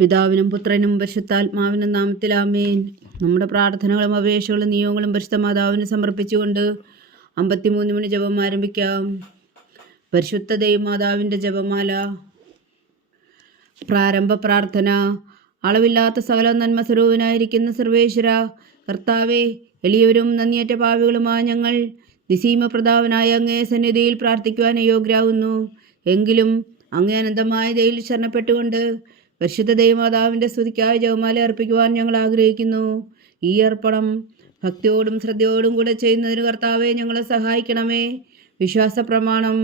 പിതാവിനും പുത്രനും പരിശുദ്ധാത്മാവിനും നാമത്തിൽ ആമേൻ. നമ്മുടെ പ്രാർത്ഥനകളും അപേക്ഷകളും നിയോഗങ്ങളും പരിശുദ്ധ മാതാവിന് സമർപ്പിച്ചുകൊണ്ട് 53 മണി ജപം ആരംഭിക്കാം. പരിശുദ്ധ ദൈവമാതാവിൻ്റെ ജപമാല. പ്രാരംഭ പ്രാർത്ഥന. അളവില്ലാത്ത സകല നന്മ സ്വരൂപനായിരിക്കുന്ന സർവേശ്വര കർത്താവെ, എളിയവരും നന്ദിയേറ്റ പാപികളുമായ ഞങ്ങൾ നിസീമപ്രതാപനായ അങ്ങേ സന്നിധിയിൽ പ്രാർത്ഥിക്കുവാൻ യോഗ്യരാകുന്നു. എങ്കിലും അങ്ങേ അനന്തമായ ദയയിൽ ശരണപ്പെട്ടുകൊണ്ട് പരിശുദ്ധ ദൈവമാതാവിൻ്റെ സ്തുതിക്കായി ജപമാല അർപ്പിക്കുവാൻ ഞങ്ങൾ ആഗ്രഹിക്കുന്നു. ഈ അർപ്പണം ഭക്തിയോടും ശ്രദ്ധയോടും കൂടെ ചെയ്യുന്നതിന് കർത്താവെ ഞങ്ങളെ സഹായിക്കണമേ. വിശ്വാസ പ്രമാണം.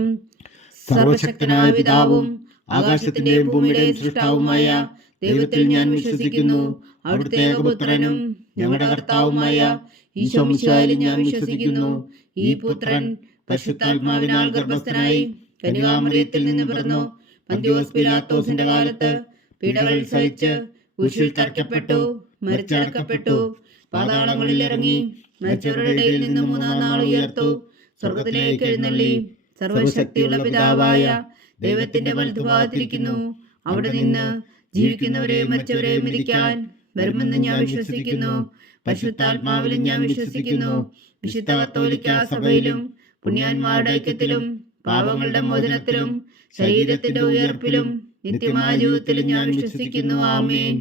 സർവശക്തനായ പിതാവും ആകാശത്തിന്റെയും ഭൂമിയുടെയും സൃഷ്ടാവുമായ ദൈവത്തിൽ ഞാൻ വിശ്വസിക്കുന്നു. അവിടുത്തെ ഏകപുത്രനും ഞങ്ങളുടെ കർത്താവുമായ ഈശോ മിശിഹായിൽ ഞാൻ വിശ്വസിക്കുന്നു. ഈ പുത്രൻ പരിശുദ്ധാത്മാവിനാൽ ഗർഭസ്ഥനായി കന്യകാമറിയത്തിൽ നിന്ന് പിറന്നു. പന്തിയോസ് പിലാത്തോസിന്റെ കാലത്ത് പീഡകൾ സഹിച്ച് കുരിശിൽ തറയ്ക്കപ്പെട്ടു, മരിച്ചടക്കപ്പെട്ടു, പാതാളങ്ങളിൽ ഇറങ്ങി, മരിച്ചവരുടെ ഇടയിൽ നിന്ന് 3-ാം നാൾ ഉയർത്തു, സ്വർഗത്തിലേക്ക് എഴുന്നള്ളി, സർവശക്തിയുള്ള പിതാവായ ദൈവത്തിന്റെ വലതുഭാഗത്തിരിക്കുന്നു. അവിടെ നിന്ന് ജീവിക്കുന്നവരെയും മരിച്ചവരെയും വിധിക്കാൻ വരുമെന്ന് ഞാൻ വിശ്വസിക്കുന്നു. പരിശുദ്ധാത്മാവിലും ഞാൻ വിശ്വസിക്കുന്നു. വിശുദ്ധ കത്തോലിക്കാ സഭയിലും പുണ്യാന്മാരുടെ ഐക്യത്തിലും പാപങ്ങളുടെ മോചനത്തിലും ശരീരത്തിന്റെ ഉയർപ്പിലും നിത്യമായ ജീവിതത്തിലും ഞാൻ വിശ്വസിക്കുന്നു. ആമേൻ.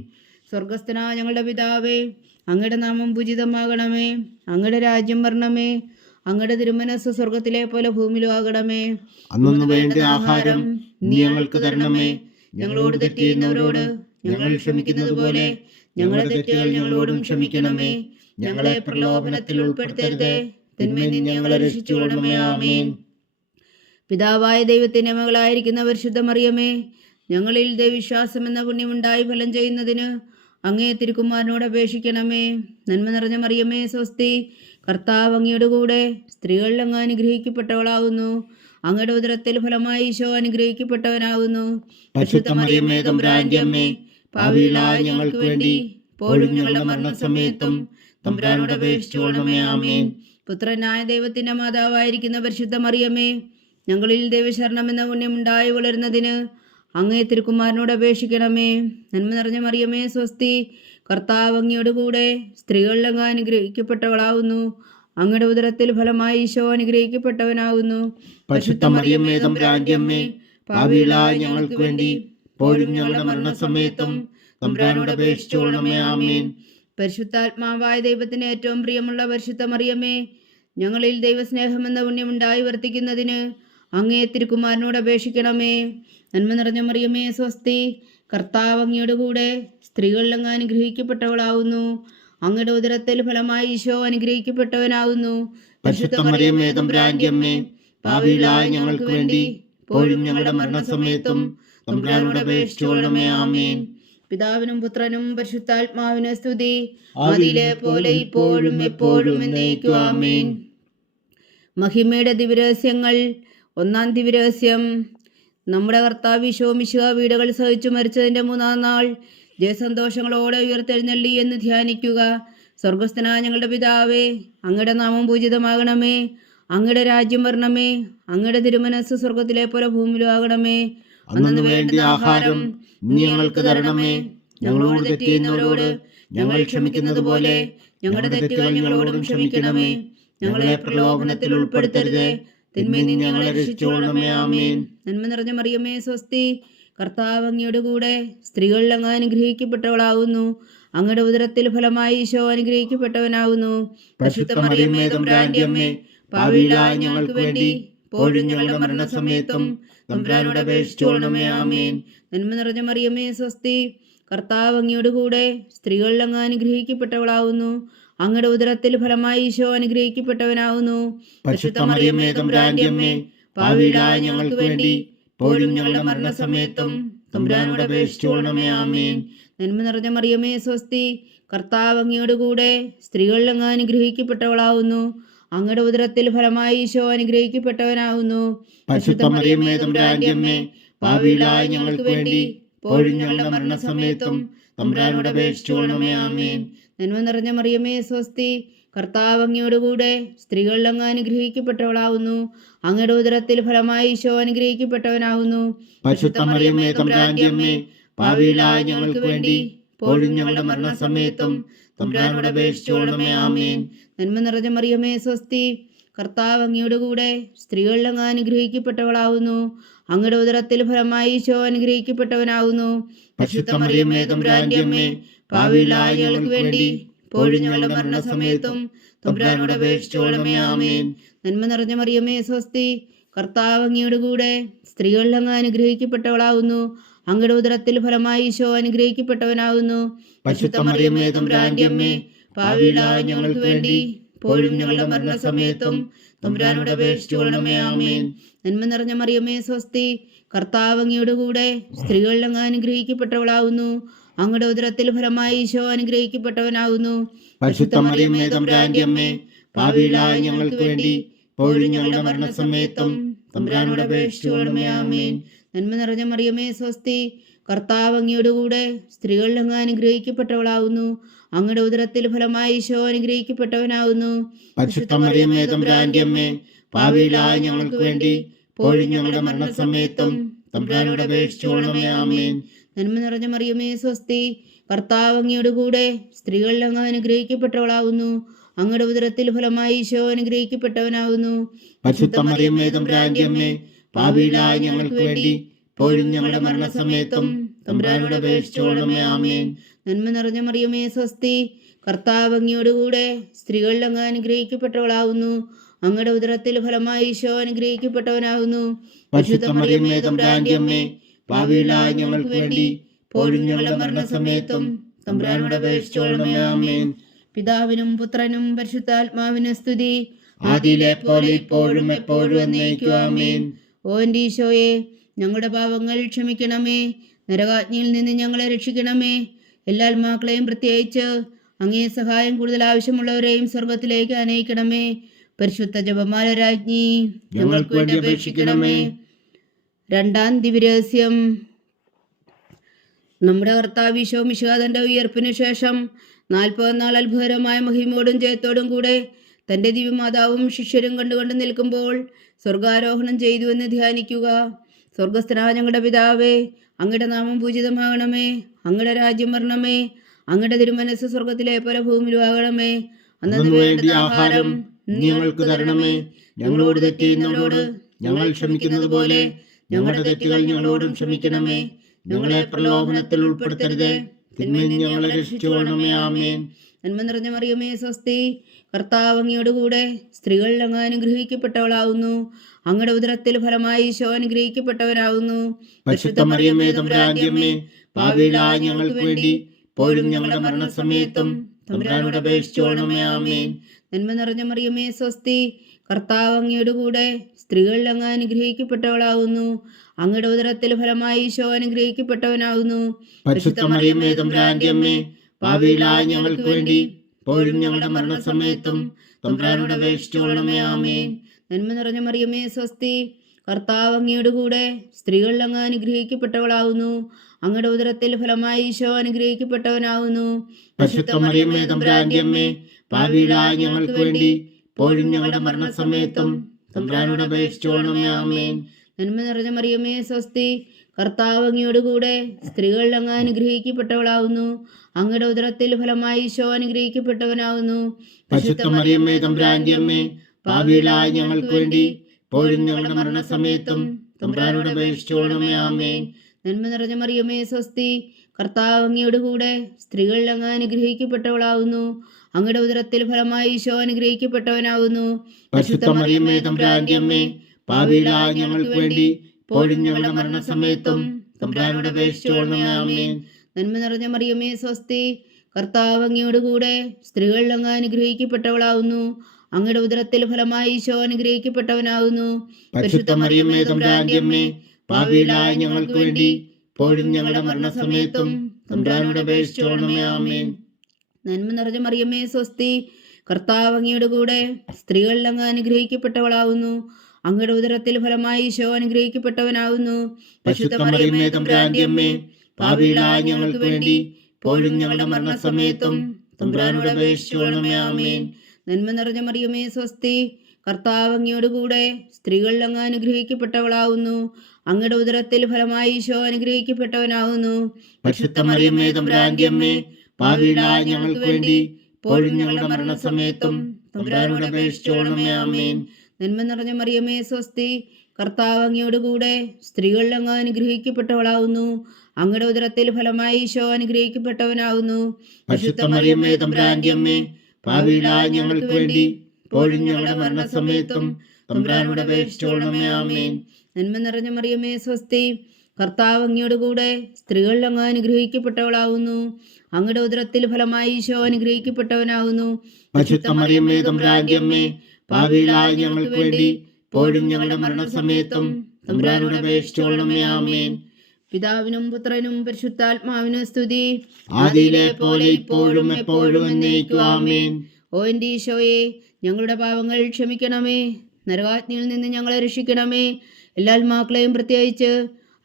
സ്വർഗസ്ഥനായ ഞങ്ങളുടെ പിതാവേ, അങ്ങയുടെ നാമം പൂജിതമാകണമേ. അങ്ങയുടെ രാജ്യം വരണമേ. അങ്ങയുടെ തിരുമനസ് സ്വർഗത്തിലെ പോലെ ഭൂമിയിലും ആകണമേ. അന്നു വേണ്ട ആഹാരം നീ ഞങ്ങൾക്ക് തരണമേ. ഞങ്ങളോട് തെറ്റ് ചെയ്യുന്നവരോട് ഞങ്ങൾ ക്ഷമിക്കുന്നത് പോലെ ഞങ്ങളുടെ തെറ്റുകൾ ഞങ്ങളോടും ക്ഷമിക്കണമേ. ഞങ്ങളെ പ്രലോഭനത്തിൽ ഉൾപ്പെടുത്തരുതേ, തിന്മയിൽ നിന്ന് ഞങ്ങളെ രക്ഷിച്ചുകൊള്ളണമേ. ആമേൻ. പിതാവായ ദൈവത്തിന്റെ മകളായിരിക്കുന്ന പരിശുദ്ധ മറിയമേ, ഞങ്ങളിൽ ദൈവവിശ്വാസം എന്ന പുണ്യമുണ്ടായി ഫലം ചെയ്യുന്നതിന് അങ്ങേ തിരുക്കുമാരനോട് അപേക്ഷിക്കണമേ. നന്മ നിറഞ്ഞ മറിയമേ സ്വസ്തി, കർത്താവ് അങ്ങയുടെ കൂടെ സ്ത്രീകളിൽ അങ്ങ് അനുഗ്രഹിക്കപ്പെട്ടവളാകുന്നു. അങ്ങയുടെ ഉദരത്തിൽ ഫലമായി ഈശോ അനുഗ്രഹിക്കപ്പെട്ടവനാകുന്നു. പരിശുദ്ധ മറിയമേ തമ്പുരാന്റെ അമ്മേ, പാപികളായ ഞങ്ങൾക്ക് വേണ്ടി ഇപ്പോഴും ഞങ്ങളുടെ മരണസമയത്തും തമ്പുരാനോട് അപേക്ഷിച്ചുകൊള്ളണമേ. ആമേൻ. പുത്രനായ ദൈവത്തിന്റെ മാതാവായിരിക്കുന്ന പരിശുദ്ധ മറിയമേ, ഞങ്ങളിൽ ദൈവശരണം എന്ന പുണ്യമുണ്ടായി വളരുന്നതിന് അങ്ങേ തിരുക്കുമാരനോട് അപേക്ഷിക്കണമേ. നന്മ നിറഞ്ഞ മറിയമേ സ്വസ്തി, കർത്താവ് അങ്ങയുടെ കൂടെ സ്ത്രീകളിൽ അങ്ങ് അനുഗ്രഹിക്കപ്പെട്ടവളാകുന്നു. അങ്ങയുടെ ഉദരത്തിൽ ഫലമായി ഈശോ അനുഗ്രഹിക്കപ്പെട്ടവനാകുന്നു. പരിശുദ്ധ മറിയമേ തമ്പുരാന്റെ അമ്മേ, പാപികളായ ഞങ്ങൾക്ക് വേണ്ടി ഇപ്പോഴും ഞങ്ങളുടെ മരണസമയത്തും തമ്പുരാനോട് അപേക്ഷിച്ചുകൊള്ളണമേ. ആമേൻ. പരിശുദ്ധാത്മാവായ ദൈവത്തിന് ഏറ്റവും പ്രിയമുള്ള പരിശുദ്ധ മറിയമേ, ഞങ്ങളിൽ ദൈവസ്നേഹം എന്ന പുണ്യമുണ്ടായി വർത്തിക്കുന്നതിന് അങ്ങേ തിരുക്കുമാരനോട് അപേക്ഷിക്കണമേ. നന്മ നിറഞ്ഞ മറിയമേ സ്വസ്തി, കർത്താവ് അങ്ങയുടെ കൂടെ സ്ത്രീകളിൽ അങ്ങ് അനുഗ്രഹിക്കപ്പെട്ടവളാകുന്നു. അങ്ങയുടെ ഉദരത്തിൽ ഫലമായി ഈശോ അനുഗ്രഹിക്കപ്പെട്ടവനാകുന്നു. പരിശുദ്ധ മറിയമേ തമ്പുരാന്റെ അമ്മേ, പാപികളായ ഞങ്ങൾക്ക് വേണ്ടി ഇപ്പോഴും ഞങ്ങളുടെ മരണസമയത്തും തമ്പുരാനോട് അപേക്ഷിച്ചുകൊള്ളണമേ. ആമേൻ. പിതാവിനും പുത്രനും പരിശുദ്ധാത്മാവിന് സ്തുതി, ആദിയിലെ പോലെ ഇപ്പോഴും എപ്പോഴും എന്നേക്കും. ആമേൻ. മഹിമയുടെ ദിവ്യരഹസ്യങ്ങൾ. 1-ാം ദിവ്യരഹസ്യം. നമ്മുടെ കർത്താവ് ഈശോ മിശിഹാ പീഡകൾ സഹിച്ചു മരിച്ചതിന്റെ 3-ാം നാൾ ജയസന്തോഷങ്ങളോടെ ഉയർത്തെഴുന്നള്ളി എന്ന് ധ്യാനിക്കുക. സ്വർഗസ്ഥനായ ഞങ്ങളുടെ പിതാവേ, അങ്ങയുടെ നാമം പൂജിതമാകണമേ. അങ്ങയുടെ രാജ്യം വരണമേ. അങ്ങയുടെ തിരുമനസ് സ്വർഗത്തിലെ പോലെ ഭൂമിയിലും ആകണമേ. അന്നു വേണ്ട ആഹാരം നീ ഞങ്ങൾക്ക് തരണമേ. ഞങ്ങളോട് തെറ്റ് ചെയ്യുന്നവരോട് ഞങ്ങൾ ക്ഷമിക്കുന്നത് പോലെ ഞങ്ങളുടെ തെറ്റുകൾ ഞങ്ങളോടും ക്ഷമിക്കണമേ. ഞങ്ങളെ പ്രലോഭനത്തിൽ ഉൾപ്പെടുത്തരുതേ, തിന്മയിൽ നിന്ന് ഞങ്ങളെ രക്ഷിച്ചുകൊള്ളണമേ. ആമേൻ. നന്മ നിറഞ്ഞ മറിയമേ സ്വസ്തി, കർത്താവ് അങ്ങയുടെ കൂടെ സ്ത്രീകളിൽ അങ്ങ് അനുഗ്രഹിക്കപ്പെട്ടവളാകുന്നു. അങ്ങയുടെ ഉദരത്തിൽ ഫലമായി ഈശോ അനുഗ്രഹിക്കപ്പെട്ടവനാകുന്നു. പരിശുദ്ധ മറിയമേ തമ്പുരാന്റെ അമ്മേ, പാപികളായ ഞങ്ങൾക്ക് വേണ്ടി ഇപ്പോഴും ഞങ്ങളുടെ മരണസമയത്തും തമ്പുരാനോട് അപേക്ഷിച്ചുകൊള്ളണമേ. ആമേൻ. നന്മ നിറഞ്ഞ മറിയമേ സ്വസ്തി, കർത്താവ് അങ്ങയുടെ കൂടെ സ്ത്രീകളിൽ അങ്ങ് അനുഗ്രഹിക്കപ്പെട്ടവളാകുന്നു. അങ്ങയുടെ ഉദരത്തിൽ ഫലമായി ഈശോ അനുഗ്രഹിക്കപ്പെട്ടവനാകുന്നു. പരിശുദ്ധ മറിയമേ തമ്പുരാന്റെ അമ്മേ, പാപികളായ ഞങ്ങൾക്ക് വേണ്ടി ഇപ്പോഴും ഞങ്ങളുടെ മരണസമയത്തും തമ്പുരാനോട് അപേക്ഷിച്ചുകൊള്ളണമേ. ആമേൻ. നന്മ നിറഞ്ഞ മറിയമേ സ്വസ്തി, കർത്താവ് അങ്ങയുടെ കൂടെ സ്ത്രീകളിൽ അങ്ങ് അനുഗ്രഹിക്കപ്പെട്ടവളാകുന്നു. അങ്ങയുടെ ഉദരത്തിൽ ഫലമായി ഈശോ അനുഗ്രഹിക്കപ്പെട്ടവനാകുന്നു. പരിശുദ്ധ മറിയമേ തമ്പുരാന്റെ അമ്മേ, പാപികളായ ഞങ്ങൾക്ക് വേണ്ടി ഇപ്പോഴും ഞങ്ങളുടെ മരണസമയത്തും തമ്പുരാനോട് അപേക്ഷിച്ചുകൊള്ളണമേ. ആമേൻ. നന്മ നിറഞ്ഞ മറിയമേ സ്വസ്തി, കർത്താവ് അങ്ങയുടെ കൂടെ സ്ത്രീകളിൽ അങ്ങ് അനുഗ്രഹിക്കപ്പെട്ടവളാകുന്നു. അങ്ങയുടെ ഉദരത്തിൽ ഫലമായി ഈശോ അനുഗ്രഹിക്കപ്പെട്ടവനാകുന്നു. പരിശുദ്ധ മറിയമേ തമ്പുരാന്റെ അമ്മേ, പാപികളായ ഞങ്ങൾക്ക് വേണ്ടി ഇപ്പോഴും ഞങ്ങളുടെ മരണസമയത്തും തമ്പുരാനോട് അപേക്ഷിച്ചുകൊള്ളണമേ. ആമേൻ. നന്മ നിറഞ്ഞ മറിയമേ സ്വസ്തി, കർത്താവ് അങ്ങയുടെ കൂടെ സ്ത്രീകളിൽ അങ്ങ് അനുഗ്രഹിക്കപ്പെട്ടവളാവുന്നു. അങ്ങയുടെ ഉദരത്തിൽ ഫലമായി ഈശോ അനുഗ്രഹിക്കപ്പെട്ടവനാവുന്നു. പരിശുദ്ധ മറിയമേ തമ്പുരാന്റെ അമ്മേ, പാപികളായ ഞങ്ങൾക്ക് വേണ്ടി ഇപ്പോഴും ഞങ്ങളുടെ മരണസമയത്തും തമ്പുരാനോട് അപേക്ഷിച്ചുകൊള്ളണമേ. ആമേൻ. നന്മ നിറഞ്ഞ മറിയമേ സ്വസ്തി, കർത്താവ് അങ്ങയുടെ കൂടെ സ്ത്രീകളിൽ അങ്ങ് അനുഗ്രഹിക്കപ്പെട്ടവളാവുന്നു. അങ്ങയുടെ ഉദരത്തിൽ ഫലമായി ഈശോ അനുഗ്രഹിക്കപ്പെട്ടവനാവുന്നു. പരിശുദ്ധ മറിയമേ തമ്പുരാന്റെ അമ്മേ, പാപികളായ ഞങ്ങൾക്ക് വേണ്ടി ഇപ്പോഴും ഞങ്ങളുടെ മരണസമയത്തും തമ്പുരാനോട് അപേക്ഷിച്ചുകൊള്ളണമേ. ആമേൻ. നന്മ നിറഞ്ഞ മറിയമേ സ്വസ്തി, കർത്താവ് അങ്ങയുടെ കൂടെ സ്ത്രീകളിൽ അങ്ങ് അനുഗ്രഹിക്കപ്പെട്ടവളാവുന്നു. അങ്ങയുടെ ഉദരത്തിൽ ഫലമായി ഈശോ അനുഗ്രഹിക്കപ്പെട്ടവനാവുന്നു. പരിശുദ്ധ മറിയമേ തമ്പുരാന്റെ അമ്മേ, പാപികളായ ഞങ്ങൾക്ക് വേണ്ടി ഇപ്പോഴും ഞങ്ങളുടെ മരണസമയത്തും തമ്പുരാനോട് അപേക്ഷിച്ചുകൊള്ളണമേ. ആമേൻ. നന്മ നിറഞ്ഞ മറിയമേ സ്വസ്തി, കർത്താവ് അങ്ങയുടെ കൂടെ സ്ത്രീകളിൽ അങ്ങ് അനുഗ്രഹിക്കപ്പെട്ടവളാവുന്നു. അങ്ങയുടെ ഉദരത്തിൽ ഫലമായി ഈശോ അനുഗ്രഹിക്കപ്പെട്ടവനാവുന്നു. പരിശുദ്ധ മറിയമേ തമ്പുരാന്റെ അമ്മേ, പാപികളായ ഞങ്ങൾക്ക് വേണ്ടി ഇപ്പോഴും ഞങ്ങളുടെ മരണസമയത്തും തമ്പുരാനോട് അപേക്ഷിച്ചുകൊള്ളണമേ. ആമേൻ. നന്മ നിറഞ്ഞ മറിയമേ സ്വസ്തി, കർത്താവ് അങ്ങയുടെ കൂടെ സ്ത്രീകളിൽ അങ്ങ് അനുഗ്രഹിക്കപ്പെട്ടവളാവുന്നു. അങ്ങയുടെ ഉദരത്തിൽ ഫലമായി ഈശോ അനുഗ്രഹിക്കപ്പെട്ടവനാവുന്നു. പരിശുദ്ധ മറിയമേ തമ്പുരാന്റെ അമ്മേ, പാപികളായ ഞങ്ങൾക്ക് വേണ്ടി ഇപ്പോഴും ഞങ്ങളുടെ മരണസമയത്തും തമ്പുരാനോട് അപേക്ഷിച്ചുകൊള്ളണമേ. ആമേൻ. നന്മ നിറഞ്ഞ മറിയമേ സ്വസ്തി, കർത്താവ് അങ്ങയുടെ കൂടെ സ്ത്രീകളിൽ അങ്ങ് അനുഗ്രഹിക്കപ്പെട്ടവളാവുന്നു. അങ്ങയുടെ ഉദരത്തിൽ ഫലമായി ഈശോ അനുഗ്രഹിക്കപ്പെട്ടവനാവുന്നു. പരിശുദ്ധ മറിയമേ തമ്പുരാന്റെ അമ്മേ, പാപികളായ ഞങ്ങൾക്ക് വേണ്ടി ഇപ്പോഴും ഞങ്ങളുടെ മരണസമയത്തും തമ്പുരാനോട് അപേക്ഷിച്ചുകൊള്ളണമേ. ആമേൻ. പിതാവിനും പുത്രനും പരിശുദ്ധാത്മാവിനും സ്തുതി, ആദിയിലെ പോലെ ഇപ്പോഴും എപ്പോഴും എന്നേക്കും. ആമേൻ. ഓ എൻ്റെ ഈശോയെ, ഞങ്ങളുടെ പാപങ്ങൾ ക്ഷമിക്കണമേ. നരകാജ്ഞയിൽ നിന്ന് ഞങ്ങളെ രക്ഷിക്കണമേ. എല്ലാ ആത്മാക്കളെയും പ്രത്യേകിച്ച് അങ്ങേ സഹായം കൂടുതൽ ആവശ്യമുള്ളവരെയും സ്വർഗത്തിലേക്ക് അനയിക്കണമേ. പരിശുദ്ധ ജപമാല രാജ്ഞി, ഞങ്ങൾക്ക് വേണ്ടി അപേക്ഷിക്കണമേ. രണ്ടാം ദിവ്യരഹസ്യം. നമ്മുടെ കർത്താവ് ഈശോ മിശിഹായുടെ ഉയർപ്പിനു ശേഷം 40 നാൾ അത്ഭുതകരമായ മഹിമയോടും ജയത്തോടും കൂടെ തൻ്റെ ദിവ്യമാതാവും ശിഷ്യരും കണ്ടുകൊണ്ട് നിൽക്കുമ്പോൾ സ്വർഗാരോഹണം ചെയ്തു എന്ന് ധ്യാനിക്കുക. സ്വർഗസ്ഥനായ ഞങ്ങളുടെ പിതാവേ, അങ്ങയുടെ നാമം പൂജിതമാകണമേ. അങ്ങയുടെ രാജ്യം വരണമേ. അങ്ങയുടെ തിരുമനസ്സ് സ്വർഗത്തിലെ പോലെ ഭൂമിയിലും ആകണമേ. അന്നു വേണ്ട ആഹാരം ഞങ്ങൾക്ക് തരണമേ. ഞങ്ങളോട് തെറ്റ് ചെയ്യുന്നവരോട് ഞങ്ങൾ ക്ഷമിക്കുന്നത് പോലെ ഞങ്ങളുടെ തെറ്റുകൾ ഞങ്ങളോടും ക്ഷമിക്കണമേ. ഞങ്ങളെ പ്രലോഭനത്തിൽ ഉൾപ്പെടുത്തരുത്, തിന്മയിൽ നിന്ന് ഞങ്ങളെ രക്ഷിച്ചുകൊള്ളണമേ. ആമേൻ. നന്മ നിറഞ്ഞ മറിയമേ സ്വസ്തി, കർത്താവ് അങ്ങയുടെ കൂടെ സ്ത്രീകളിൽ അങ്ങ് അനുഗ്രഹിക്കപ്പെട്ടവളാവുന്നു. അങ്ങയുടെ ഉദരത്തിൽ ഫലമായി ഈശോ അനുഗ്രഹിക്കപ്പെട്ടവനാവുന്നു. പരിശുദ്ധ മറിയമേ തമ്പുരാന്റെ അമ്മേ, പാപികളായ ഞങ്ങൾക്ക് വേണ്ടി ഇപ്പോഴും ഞങ്ങളുടെ മരണസമയത്തും തമ്പുരാനോട് അപേക്ഷിച്ചുകൊള്ളണമേ. ആമേൻ. നന്മ നിറഞ്ഞ മറിയമേ സ്വസ്തി, കർത്താവ് അങ്ങയുടെ കൂടെ സ്ത്രീകളിൽ അങ്ങ് അനുഗ്രഹിക്കപ്പെട്ടവളാവുന്നു. അങ്ങയുടെ ഉദരത്തിൽ ഫലമായി ഈശോ അനുഗ്രഹിക്കപ്പെട്ടവനാവുന്നു. പരിശുദ്ധ മറിയമേ തമ്പുരാന്റെ അമ്മേ, പാപികളായ ഞങ്ങൾക്ക് വേണ്ടി ഇപ്പോഴും ഞങ്ങളുടെ മരണസമയത്തും തമ്പുരാനോട് അപേക്ഷിച്ചുകൊള്ളണമേ. ആമേൻ. നന്മ നിറഞ്ഞ മറിയമേ സ്വസ്തി, കർത്താവ് അങ്ങയുടെ കൂടെ സ്ത്രീകളിൽ അങ്ങ് അനുഗ്രഹിക്കപ്പെട്ടവളാവുന്നു. അങ്ങയുടെ ഉദരത്തിൽ ഫലമായി ഈശോ അനുഗ്രഹിക്കപ്പെട്ടവനാവുന്നു. പരിശുദ്ധ മറിയമേ തമ്പുരാന്റെ അമ്മേ, പാപികളായ ഞങ്ങൾക്ക് വേണ്ടി ഇപ്പോഴും ഞങ്ങളുടെ മരണസമയത്തും തമ്പുരാനോട് അപേക്ഷിച്ചുകൊള്ളണമേ. ആമേൻ. നന്മ നിറഞ്ഞ മറിയമേ സ്വസ്തി, കർത്താവ് അങ്ങയുടെ കൂടെ സ്ത്രീകളിൽ അങ്ങ് അനുഗ്രഹിക്കപ്പെട്ടവളാവുന്നു. അങ്ങയുടെ ഉദരത്തിൽ ഫലമായി ഈശോ അനുഗ്രഹിക്കപ്പെട്ടവനാവുന്നു. പരിശുദ്ധ മറിയമേ തമ്പുരാന്റെ അമ്മേ, പാപികളായ ഞങ്ങൾക്ക് വേണ്ടി ഇപ്പോഴും ഞങ്ങളുടെ മരണസമയത്തും തമ്പുരാനോട് അപേക്ഷിച്ചുകൊള്ളണമേ. ആമേൻ. നന്മ നിറഞ്ഞ മറിയമേ സ്വസ്തി, കർത്താവ് അങ്ങയുടെ കൂടെ സ്ത്രീകളിൽ അങ്ങ് അനുഗ്രഹിക്കപ്പെട്ടവളാവുന്നു. അങ്ങയുടെ ഉദരത്തിൽ ഫലമായി ഈശോ അനുഗ്രഹിക്കപ്പെട്ടവനാവുന്നു. പരിശുദ്ധ മറിയമേ തമ്പുരാന്റെ അമ്മേ, പാപികളായ ഞങ്ങൾക്ക് വേണ്ടി ഇപ്പോഴും ഞങ്ങളുടെ മരണസമയത്തും തമ്പുരാനോട് അപേക്ഷിച്ചുകൊള്ളണമേ. ആമേൻ. നന്മ നിറഞ്ഞ മറിയമേ സ്വസ്തി, കർത്താവ് അങ്ങയുടെ കൂടെ സ്ത്രീകളിൽ അങ്ങ് അനുഗ്രഹിക്കപ്പെട്ടവളാവുന്നു. അങ്ങയുടെ ഉദരത്തിൽ ഫലമായി ഈശോ അനുഗ്രഹിക്കപ്പെട്ടവനാവുന്നു. പരിശുദ്ധ മറിയമേ തമ്പുരാന്റെ അമ്മേ, പാപികളായ ഞങ്ങൾക്ക് വേണ്ടി ഇപ്പോഴും ഞങ്ങളുടെ മരണസമയത്തും തമ്പുരാനോട് അപേക്ഷിച്ചുകൊള്ളണമേ. ആമേൻ. നന്മ നിറഞ്ഞ മറിയമേ സ്വസ്തി, കർത്താവ് അങ്ങയുടെ കൂടെ സ്ത്രീകളിൽ അങ്ങ് അനുഗ്രഹിക്കപ്പെട്ടവളാവുന്നു. അങ്ങയുടെ ഉദരത്തിൽ ഫലമായി ഈശോ അനുഗ്രഹിക്കപ്പെട്ടവനാവുന്നു. പരിശുദ്ധ മറിയമേ തമ്പുരാന്റെ അമ്മേ, പാപികളായ ഞങ്ങൾക്ക് വേണ്ടി ഇപ്പോഴും ഞങ്ങളുടെ മരണസമയത്തും തമ്പുരാനോട് അപേക്ഷിച്ചുകൊള്ളണമേ. ആമേൻ. നന്മ നിറഞ്ഞ മറിയമേ സ്വസ്തി, കർത്താവ് അങ്ങയുടെ കൂടെ സ്ത്രീകളിൽ അങ്ങ് അനുഗ്രഹിക്കപ്പെട്ടവളാവുന്നു. അങ്ങയുടെ ഉദരത്തിൽ ഫലമായി ഈശോ അനുഗ്രഹിക്കപ്പെട്ടവനാകുന്നു. പരിശുദ്ധ മറിയമേ തമ്പുരാന്റെ അമ്മേ, പാപികളായ ഞങ്ങൾക്ക് വേണ്ടി ഇപ്പോഴും ഞങ്ങളുടെ മരണസമയത്തും തമ്പുരാനോട് അപേക്ഷിച്ചുകൊള്ളണമേ. ആമേൻ. നന്മ നിറഞ്ഞ മറിയമേ സ്വസ്തി, കർത്താവ് അങ്ങയോട് കൂടെ സ്ത്രീകളിൽ അങ്ങ് അനുഗ്രഹിക്കപ്പെട്ടവളാവുന്നു. അങ്ങയുടെ ഉദരത്തിൽ ഫലമായി ഈശോ അനുഗ്രഹിക്കപ്പെട്ടവനാവുന്നു. പരിശുദ്ധ മറിയമേ തമ്പുരാന്റെ അമ്മേ, പാപികളായ ഞങ്ങൾക്ക് വേണ്ടി ഇപ്പോഴും ഞങ്ങളുടെ മരണസമയത്തും തമ്പുരാനോട് അപേക്ഷിച്ചുകൊള്ളണമേ. ആമേൻ. നന്മ നിറഞ്ഞ മറിയമേ സ്വസ്തി, കർത്താവ് അങ്ങയോട് കൂടെ സ്ത്രീകളിൽ അങ്ങ് അനുഗ്രഹിക്കപ്പെട്ടവളാവുന്നു. അങ്ങയുടെ ഉദരത്തിൽ ഫലമായി ഈശോ അനുഗ്രഹിക്കപ്പെട്ടവനാവുന്നു. പരിശുദ്ധ മറിയമേ തമ്പുരാന്റെ അമ്മേ, പാപികളായ ഞങ്ങൾക്ക് വേണ്ടി ഇപ്പോഴും ഞങ്ങളുടെ മരണസമയത്തും തമ്പുരാനോട് അപേക്ഷിച്ചുകൊള്ളണമേ. ആമേൻ. പിതാവിനും പുത്രനും പരിശുദ്ധാത്മാവിനും സ്തുതി, ആദിയിലെ പോലെ ഇപ്പോഴും എപ്പോഴും എന്നേക്കും. ആമേൻ. ഓ എൻ്റെ ഈശോയെ, ഞങ്ങളുടെ പാപങ്ങൾ ക്ഷമിക്കണമേ, നരകാഗ്നിയിൽ നിന്ന് ഞങ്ങളെ രക്ഷിക്കണമേ. എല്ലാ ആത്മാക്കളെയും പ്രത്യേകിച്ച്